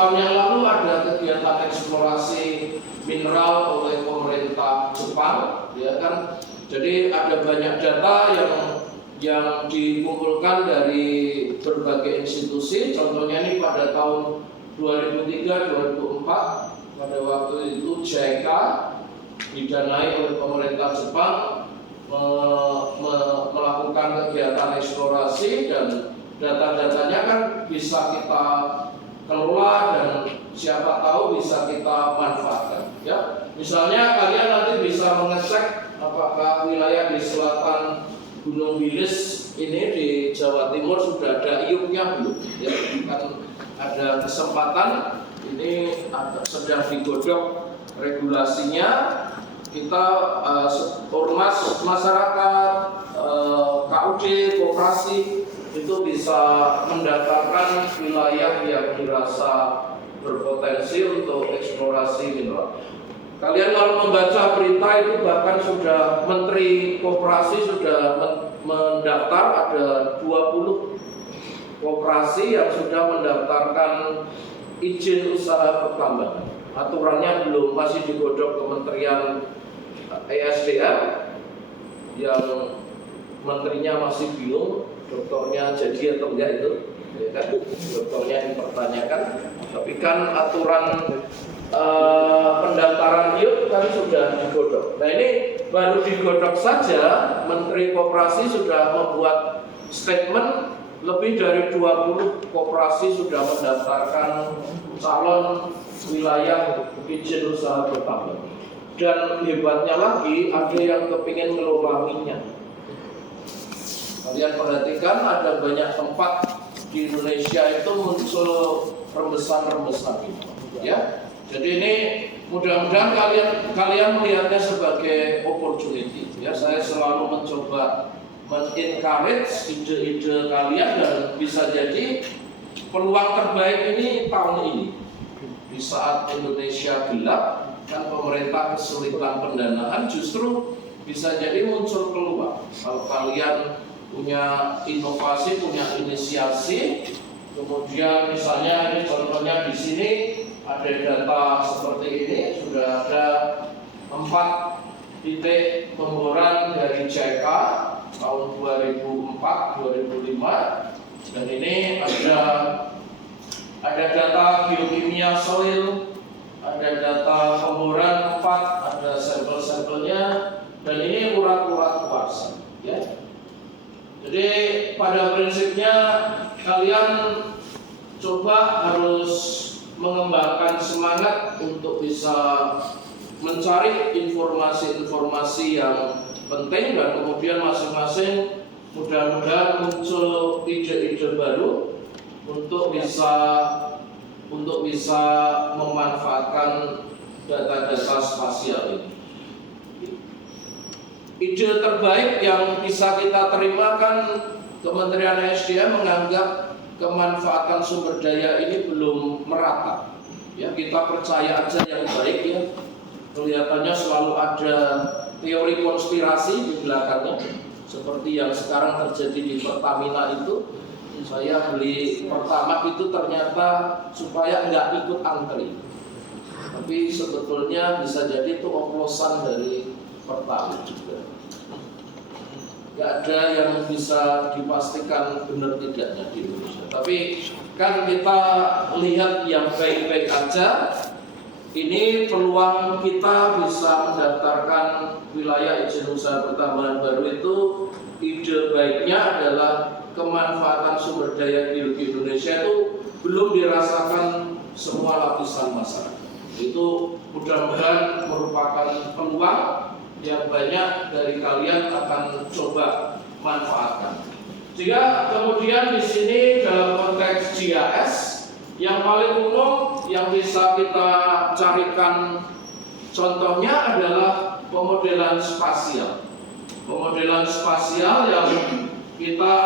tahun yang lalu ada kegiatan eksplorasi mineral oleh pemerintah Jepang, ya kan. Jadi ada banyak data yang dikumpulkan dari berbagai institusi. Contohnya ini pada tahun 2003-2004 pada waktu itu JICA didanai oleh pemerintah Jepang melakukan kegiatan eksplorasi, dan data-datanya kan bisa kita kelola dan siapa tahu bisa kita manfaatkan, ya. Misalnya kalian nanti bisa mengecek apakah wilayah di selatan Gunung Wilis ini di Jawa Timur sudah ada iupnya belum, ya. Kan ada kesempatan ini sedang digodok regulasinya. Kita ormas masyarakat, KUD, koperasi itu bisa mendaftarkan wilayah yang dirasa berpotensi untuk eksplorasi mineral. Kalian kalau membaca berita itu bahkan sudah Menteri Koperasi sudah mendaftar, ada 20 koperasi yang sudah mendaftarkan izin usaha pertambangan. Aturannya belum, masih digodok Kementerian ESDM yang menterinya masih bingung, dokternya jadi atau enggak itu, ya kan? Dokternya dipertanyakan. Tapi kan aturan pendaftaran IUP kan sudah digodok. Nah ini baru digodok saja, Menteri Koperasi sudah membuat statement lebih dari 20 koperasi sudah mendaftarkan calon wilayah izin usaha pertambangan. Dan hebatnya lagi, ada yang kepingin ngelola minyak. Kalian perhatikan ada banyak tempat di Indonesia itu muncul rembesan-rembesan ini, ya. Jadi ini mudah-mudahan kalian melihatnya sebagai opportunity, ya. Saya selalu mencoba men-encourage ide-ide kalian, dan bisa jadi peluang terbaik ini tahun ini. Di saat Indonesia gelap, kan pemerintah kesulitan pendanaan, justru bisa jadi muncul peluang. Kalau kalian punya inovasi, punya inisiasi, kemudian misalnya ini contohnya di sini ada data seperti ini, sudah ada 4 titik pemboran dari JICA tahun 2004-2005, dan ini ada data biokimia soil, ada data pemboran 4, ada sampel-sampelnya, dan ini urat-urat kuarsa, ya. Jadi pada prinsipnya kalian coba harus mengembangkan semangat untuk bisa mencari informasi-informasi yang penting, dan kemudian masing-masing mudah-mudahan muncul ide-ide baru untuk bisa memanfaatkan data-data spasial ini. Ide terbaik yang bisa kita terima kan Kementerian SDM menganggap kemanfaatan sumber daya ini belum merata. Ya, kita percaya aja yang baik, ya. Kelihatannya selalu ada teori konspirasi di belakangnya, seperti yang sekarang terjadi di Pertamina itu. Saya beli Pertamax itu ternyata supaya nggak ikut antri, tapi sebetulnya bisa jadi itu oplosan dari Pertamax juga. Nggak ada yang bisa dipastikan benar tidaknya di Indonesia. Tapi kan kita lihat yang baik-baik aja. Ini peluang kita bisa mendaftarkan wilayah izin usaha pertambangan baru itu, ide baiknya adalah kemanfaatan sumber daya geologi Indonesia itu belum dirasakan semua lapisan masyarakat. Itu mudah-mudahan merupakan peluang yang banyak dari kalian akan coba manfaatkan. Sehingga kemudian di sini dalam konteks GIS yang paling umum yang bisa kita carikan contohnya adalah pemodelan spasial. Pemodelan spasial yang kita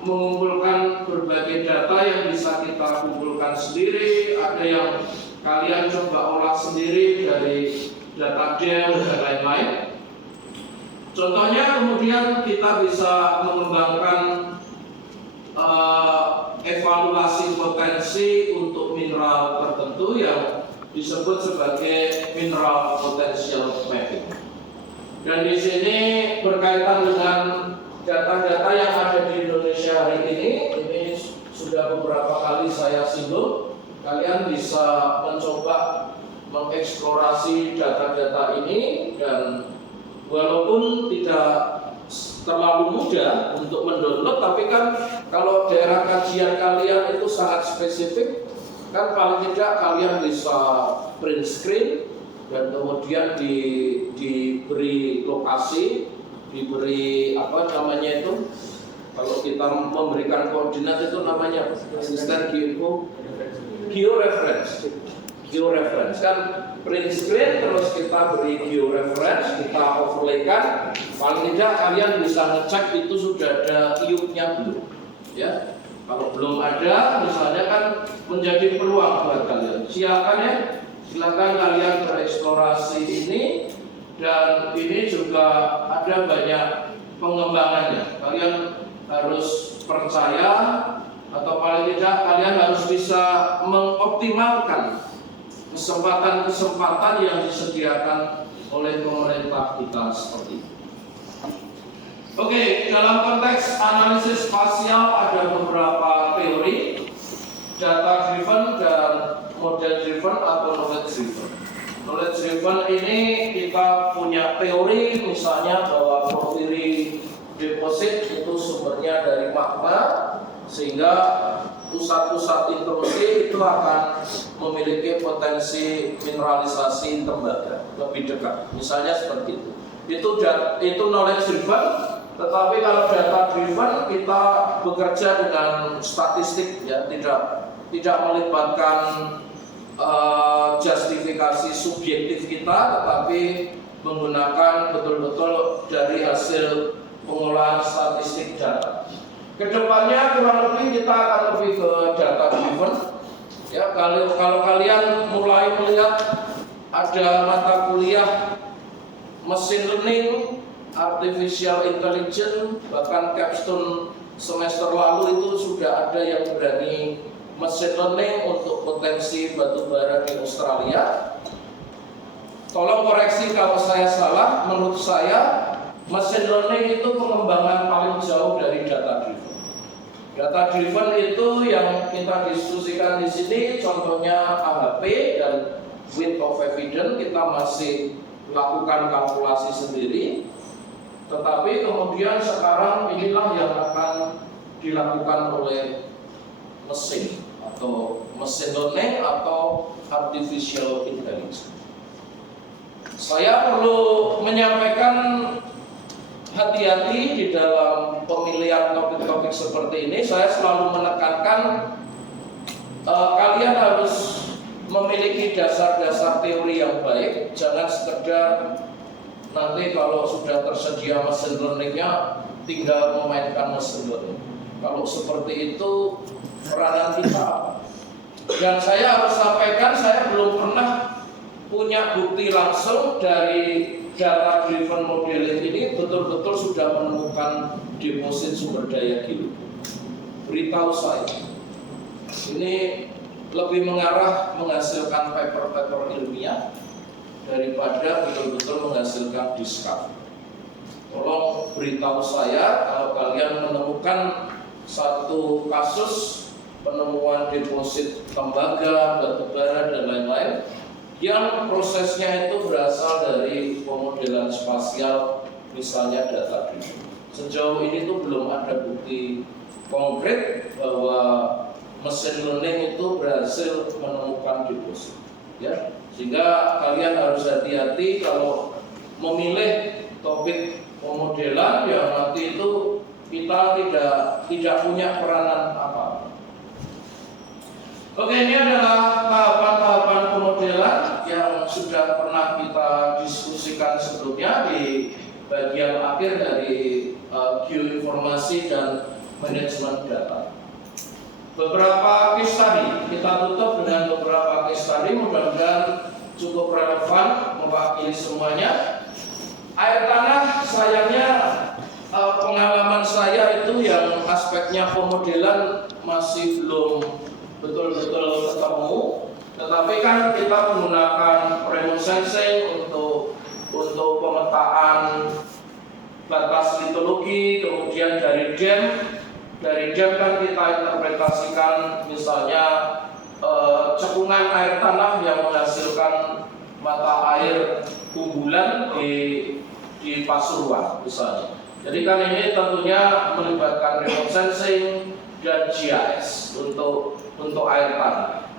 mengumpulkan berbagai data yang bisa kita kumpulkan sendiri, ada yang kalian coba olah sendiri dari data Dell dan lain-lain. Contohnya kemudian kita bisa mengembangkan mengevaluasi potensi untuk mineral tertentu yang disebut sebagai mineral potential mapping. Dan di sini berkaitan dengan data-data yang ada di Indonesia hari ini sudah beberapa kali saya singgung. Kalian bisa mencoba mengeksplorasi data-data ini, dan walaupun tidak terlalu mudah untuk mendownload, tapi kan kalau daerah kajian kalian itu sangat spesifik, kan paling tidak kalian bisa print screen dan kemudian diberi lokasi, diberi apa namanya itu, kalau kita memberikan koordinat itu namanya asisten georeference. Georeference kan print screen, terus kita beri georeference, kita overlaykan, paling tidak kalian bisa ngecek itu sudah ada iup-nya belum, ya. Kalau belum ada, misalnya kan menjadi peluang buat kalian. Silakan ya, silakan kalian bereksplorasi ini, dan ini juga ada banyak pengembangannya. Kalian harus percaya, atau paling tidak kalian harus bisa mengoptimalkan kesempatan-kesempatan yang disediakan oleh pemerintah kita seperti itu. Oke, dalam konteks analisis spasial ada beberapa teori, data driven dan model driven atau knowledge driven. Knowledge driven ini kita punya teori, misalnya bahwa porphyry deposit itu sumbernya dari magma, sehingga pusat-pusat intrusi itu akan memiliki potensi mineralisasi tembaga lebih dekat, misalnya seperti itu. Itu knowledge driven. Tetapi kalau data driven, kita bekerja dengan statistik, ya, tidak melibatkan justifikasi subjektif kita, tetapi menggunakan betul-betul dari hasil pengolahan statistik data. Kedepannya kurang lebih kita akan lebih ke data driven. Ya, kalau kalian mulai melihat ada mata kuliah mesin learning, artificial intelligence, bahkan capstone semester lalu itu sudah ada yang berani mesin learning untuk potensi batu bara di Australia. Tolong koreksi kalau saya salah. Menurut saya mesin learning itu pengembangan paling jauh dari data driven. Data driven itu yang kita diskusikan di sini, contohnya AHP dan weight of evidence, kita masih melakukan kalkulasi sendiri. Tetapi kemudian sekarang inilah yang akan dilakukan oleh mesin atau mesin learning atau artificial intelligence. Saya perlu menyampaikan hati-hati di dalam pemilihan topik-topik seperti ini. Saya selalu menekankan kalian harus memiliki dasar-dasar teori yang baik. Jangan sekedar nanti kalau sudah tersedia mesin learning-nya tinggal memainkan mesin learning. Kalau seperti itu peranan kita apa? Dan saya harus sampaikan, saya belum pernah punya bukti langsung dari data driven modeling ini betul-betul sudah menemukan deposit sumber daya geologi. Beritahu saya, ini lebih mengarah menghasilkan paper-paper ilmiah daripada betul-betul menghasilkan discovery. Tolong beritahu saya kalau kalian menemukan satu kasus penemuan deposit tembaga, batu bara dan lain-lain yang prosesnya itu berasal dari pemodelan spasial, misalnya data driven. Sejauh ini tuh belum ada bukti konkret bahwa mesin learning itu berhasil menemukan deposit, ya. Sehingga kalian harus hati-hati kalau memilih topik pemodelan yang nanti itu kita tidak punya peranan apa-apa. Oke, ini adalah tahapan-tahapan pemodelan yang sudah pernah kita diskusikan sebelumnya di bagian akhir dari geoinformasi dan manajemen data. Beberapa case study, kita tutup dengan beberapa case study, mudah-mudahan cukup relevan mewakili semuanya. Air tanah sayangnya pengalaman saya itu yang aspeknya konsepnya pemodelan masih belum betul-betul ketemu, tetapi kan kita menggunakan remote sensing untuk pemetaan batas litologi, kemudian dari DEM kan kita interpretasikan misalnya cekungan air tanah yang menghasilkan mata air unggulan di Pasuruan misalnya. Jadi kan ini tentunya melibatkan remote sensing dan GIS untuk air tanah.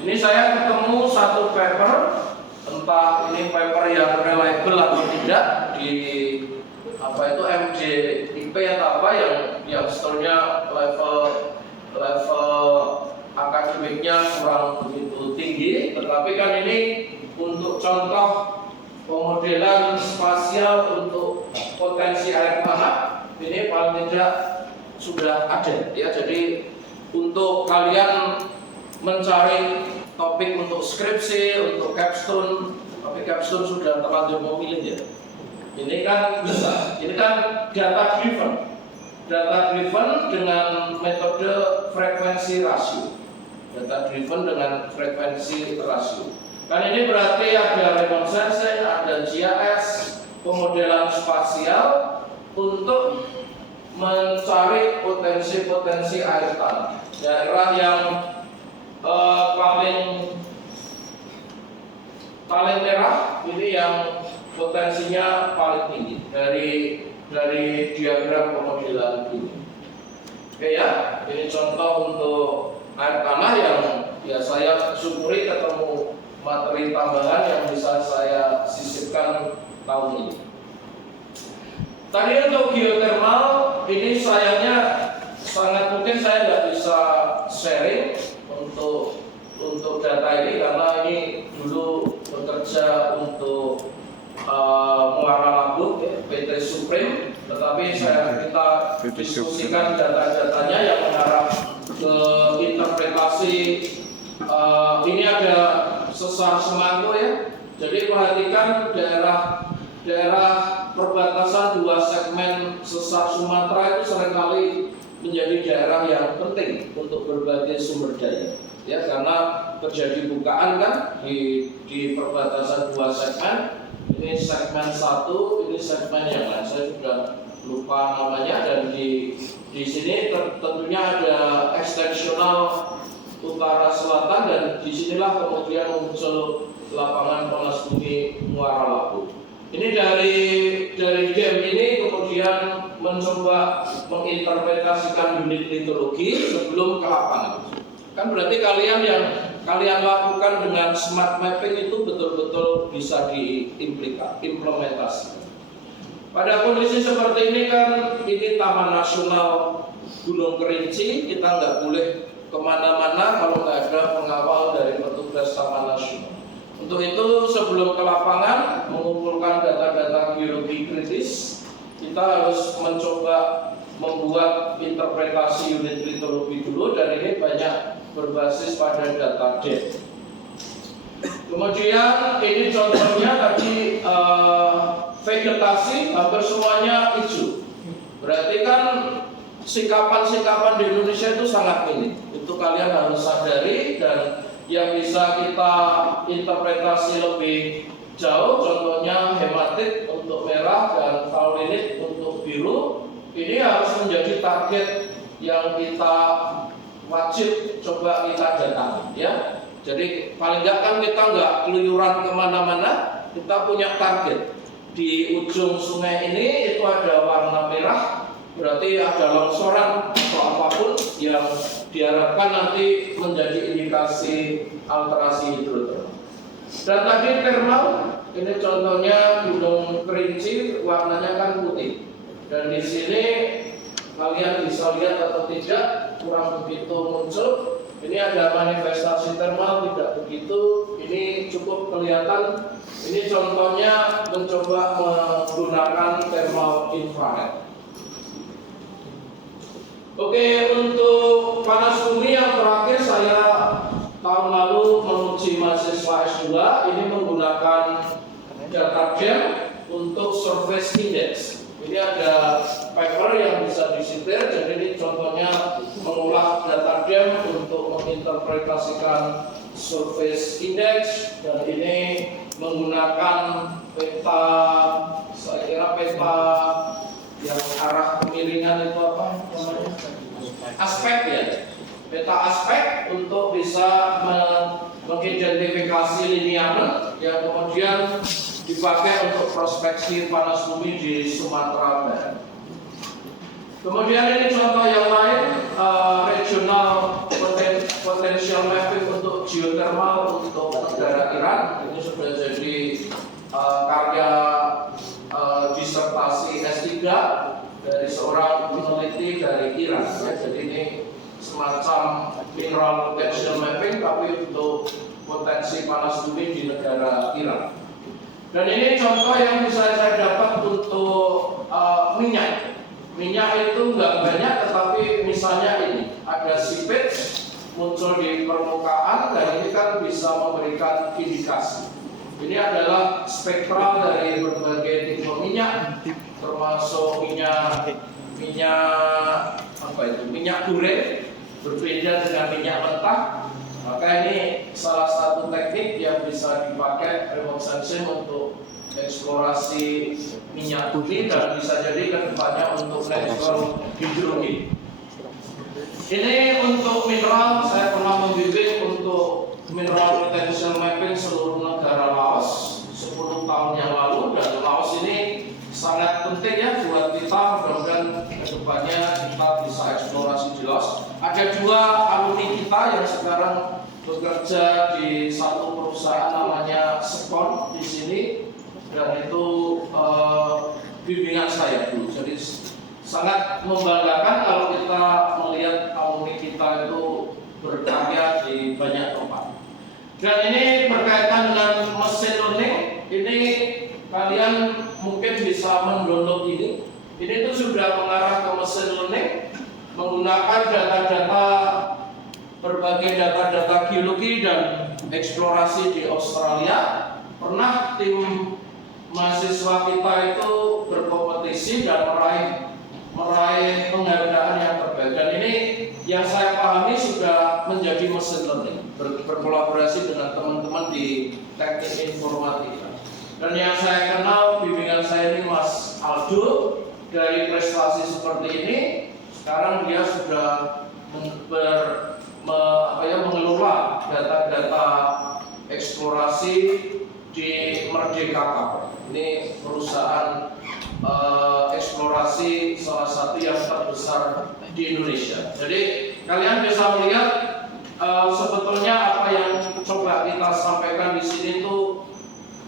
Ini saya ketemu satu paper, entah ini paper yang reliable atau tidak di MJIP atau apa yang sebetulnya level akademiknya kurang begitu tinggi, tetapi kan ini untuk contoh pemodelan spasial untuk potensi air tanah ini paling tidak sudah ada ya. Jadi untuk kalian mencari topik untuk skripsi, untuk capstone, tapi capstone sudah terlanjur memilih ya. Ini kan bisa, ini kan data driven dengan metode frekuensi rasio. Data driven dengan frekuensi rasio. Kan ini berarti ada remote sensing, ada GIS, pemodelan spasial untuk mencari potensi-potensi air tanah. Daerah yang paling merah ini yang potensinya paling tinggi dari diagram pemodelan ini. Oke ya, ini contoh untuk air tanah yang ya saya syukuri ketemu materi tambahan yang bisa saya sisipkan tahun ini. Tadi untuk geothermal ini sayangnya sangat mungkin saya nggak bisa sharing untuk data ini karena ini dulu bekerja untuk Muara Labuh PT Supreme, tetapi kita diskusikan data-datanya yang mengarah ke interpretasi. Ini ada sesar Semangko ya. Jadi perhatikan daerah perbatasan dua segmen sesar Sumatera itu seringkali menjadi daerah yang penting untuk berbagai sumber daya. Ya, karena terjadi bukaan kan di perbatasan dua segmen. Ini segmen satu, ini segmen yang lain. Saya sudah lupa namanya, dan di sini tentunya ada ekstensional utara selatan, dan disinilah kemudian muncul lapangan panas bumi Muara Labuh. Ini dari DEM ini kemudian mencoba menginterpretasikan unit litologi sebelum ke lapangan. Kan berarti yang kalian lakukan dengan smart mapping itu betul-betul bisa diimplementasikan. Pada kondisi seperti ini kan ini Taman Nasional Gunung Kerinci, kita nggak boleh kemana-mana kalau nggak ada pengawal dari petugas Taman Nasional. Untuk itu sebelum ke lapangan mengumpulkan data-data geologi kritis, kita harus mencoba membuat interpretasi unit litologi dulu, dan ini banyak berbasis pada data DEM. Kemudian ini contohnya tadi vegetasi hampir semuanya hijau. Berarti kan sikapan-sikapan di Indonesia itu sangat minim. Itu kalian harus sadari, dan yang bisa kita interpretasi lebih jauh, contohnya hematit untuk merah dan taurinit untuk biru. Ini harus menjadi target yang kita wajib coba kita datangi ya. Jadi paling nggak kan kita nggak keluyuran kemana-mana, kita punya target. Di ujung sungai ini itu ada warna merah, berarti ada longsoran atau apapun yang diharapkan nanti menjadi indikasi alterasi hidrotermal. Dan tadi thermal, ini contohnya Gunung Kerinci, warnanya kan putih. Dan di sini kalian bisa lihat atau tidak, kurang begitu muncul. Ini ada manifestasi thermal, tidak begitu. Ini cukup kelihatan. Ini contohnya mencoba menggunakan thermal infrared. Oke, untuk panas bumi yang terakhir saya tahun lalu menguji mahasiswa S2. Ini menggunakan data DEM untuk surface index. Ini ada paper yang bisa disitir, jadi ini contohnya menginterpretasikan surface index, dan ini menggunakan peta, saya kira peta yang arah kemiringan itu apa namanya? Aspek ya. Peta aspek untuk bisa mengidentifikasi linearnya yang kemudian dipakai untuk prospeksi panas bumi di Sumatera Barat. Kemudian ini contoh yang lain, regional potential mapping untuk geothermal untuk negara Iran. Ini sudah jadi karya disertasi S3 dari seorang peneliti dari Iran. Ya, jadi ini semacam mineral potential mapping tapi untuk potensi panas bumi di negara Iran. Dan ini contoh yang bisa saya dapat untuk minyak. Minyak itu nggak banyak, tetapi misalnya ini ada seepage muncul di permukaan, dan ini kan bisa memberikan indikasi. Ini adalah spektral dari berbagai tipe minyak, termasuk minyak goreng, berbeda dengan minyak mentah. Maka ini salah satu teknik yang bisa dipakai remote sensing untuk eksplorasi minyak bumi, dan bisa jadi kedepannya untuk natural hydrogen. Ini untuk mineral, saya pernah membimbing untuk mineral potential mapping seluruh negara Laos 10 tahun yang lalu, dan Laos ini sangat penting ya buat kita. Mudah-mudahan kedepannya kita bisa eksplorasi di Laos. Ada 2 alumni kita yang sekarang bekerja di satu perusahaan namanya Sekon di sini, dan itu bimbingan saya dulu. Jadi sangat membanggakan kalau kita melihat alumni kita itu berkarya di banyak tempat. Dan ini berkaitan dengan mesin learning. Ini kalian mungkin bisa mendownload ini. Ini tuh sudah mengarah ke mesin learning menggunakan data-data, berbagai data-data geologi dan eksplorasi di Australia. Pernah tim mahasiswa kita itu berkompetisi dan meraih penghargaan yang terbaik. Dan ini yang saya pahami sudah menjadi mesin learning, berkolaborasi dengan teman-teman di teknik informatika. Dan yang saya kenal bimbingan saya ini Mas Aldo, dari prestasi seperti ini sekarang dia sudah mengelola data-data eksplorasi di Merdeka Kapal. Ini perusahaan eksplorasi salah satu yang terbesar di Indonesia. Jadi kalian bisa melihat sebetulnya apa yang coba kita sampaikan di sini itu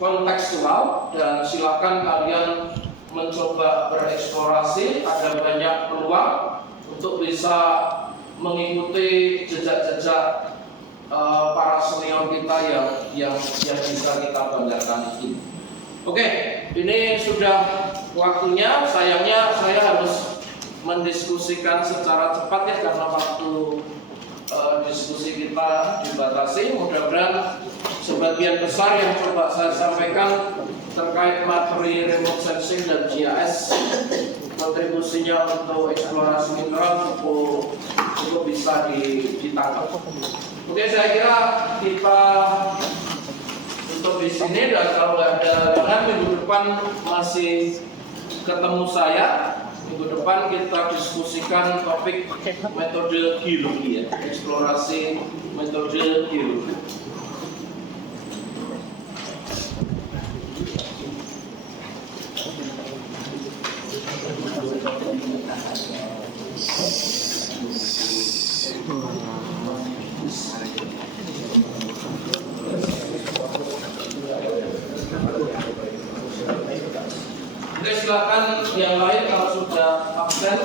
kontekstual, dan silakan kalian mencoba bereksplorasi. Ada banyak peluang untuk bisa mengikuti jejak-jejak para senior kita yang bisa kita banggakan ini. Oke, ini sudah waktunya. Sayangnya saya harus mendiskusikan secara cepat ya, karena waktu diskusi kita dibatasi. Mudah-mudahan sebagian besar yang coba saya sampaikan terkait materi remote sensing dan GIS, kontribusinya untuk eksplorasi mineral cukup bisa ditangkap. Oke, saya kira kita tutup di sini, dan kalau ada minggu depan masih ketemu saya. Minggu depan kita diskusikan topik metode geologi ya, eksplorasi metode geologi. Oke, silakan yang lain kalau sudah absen.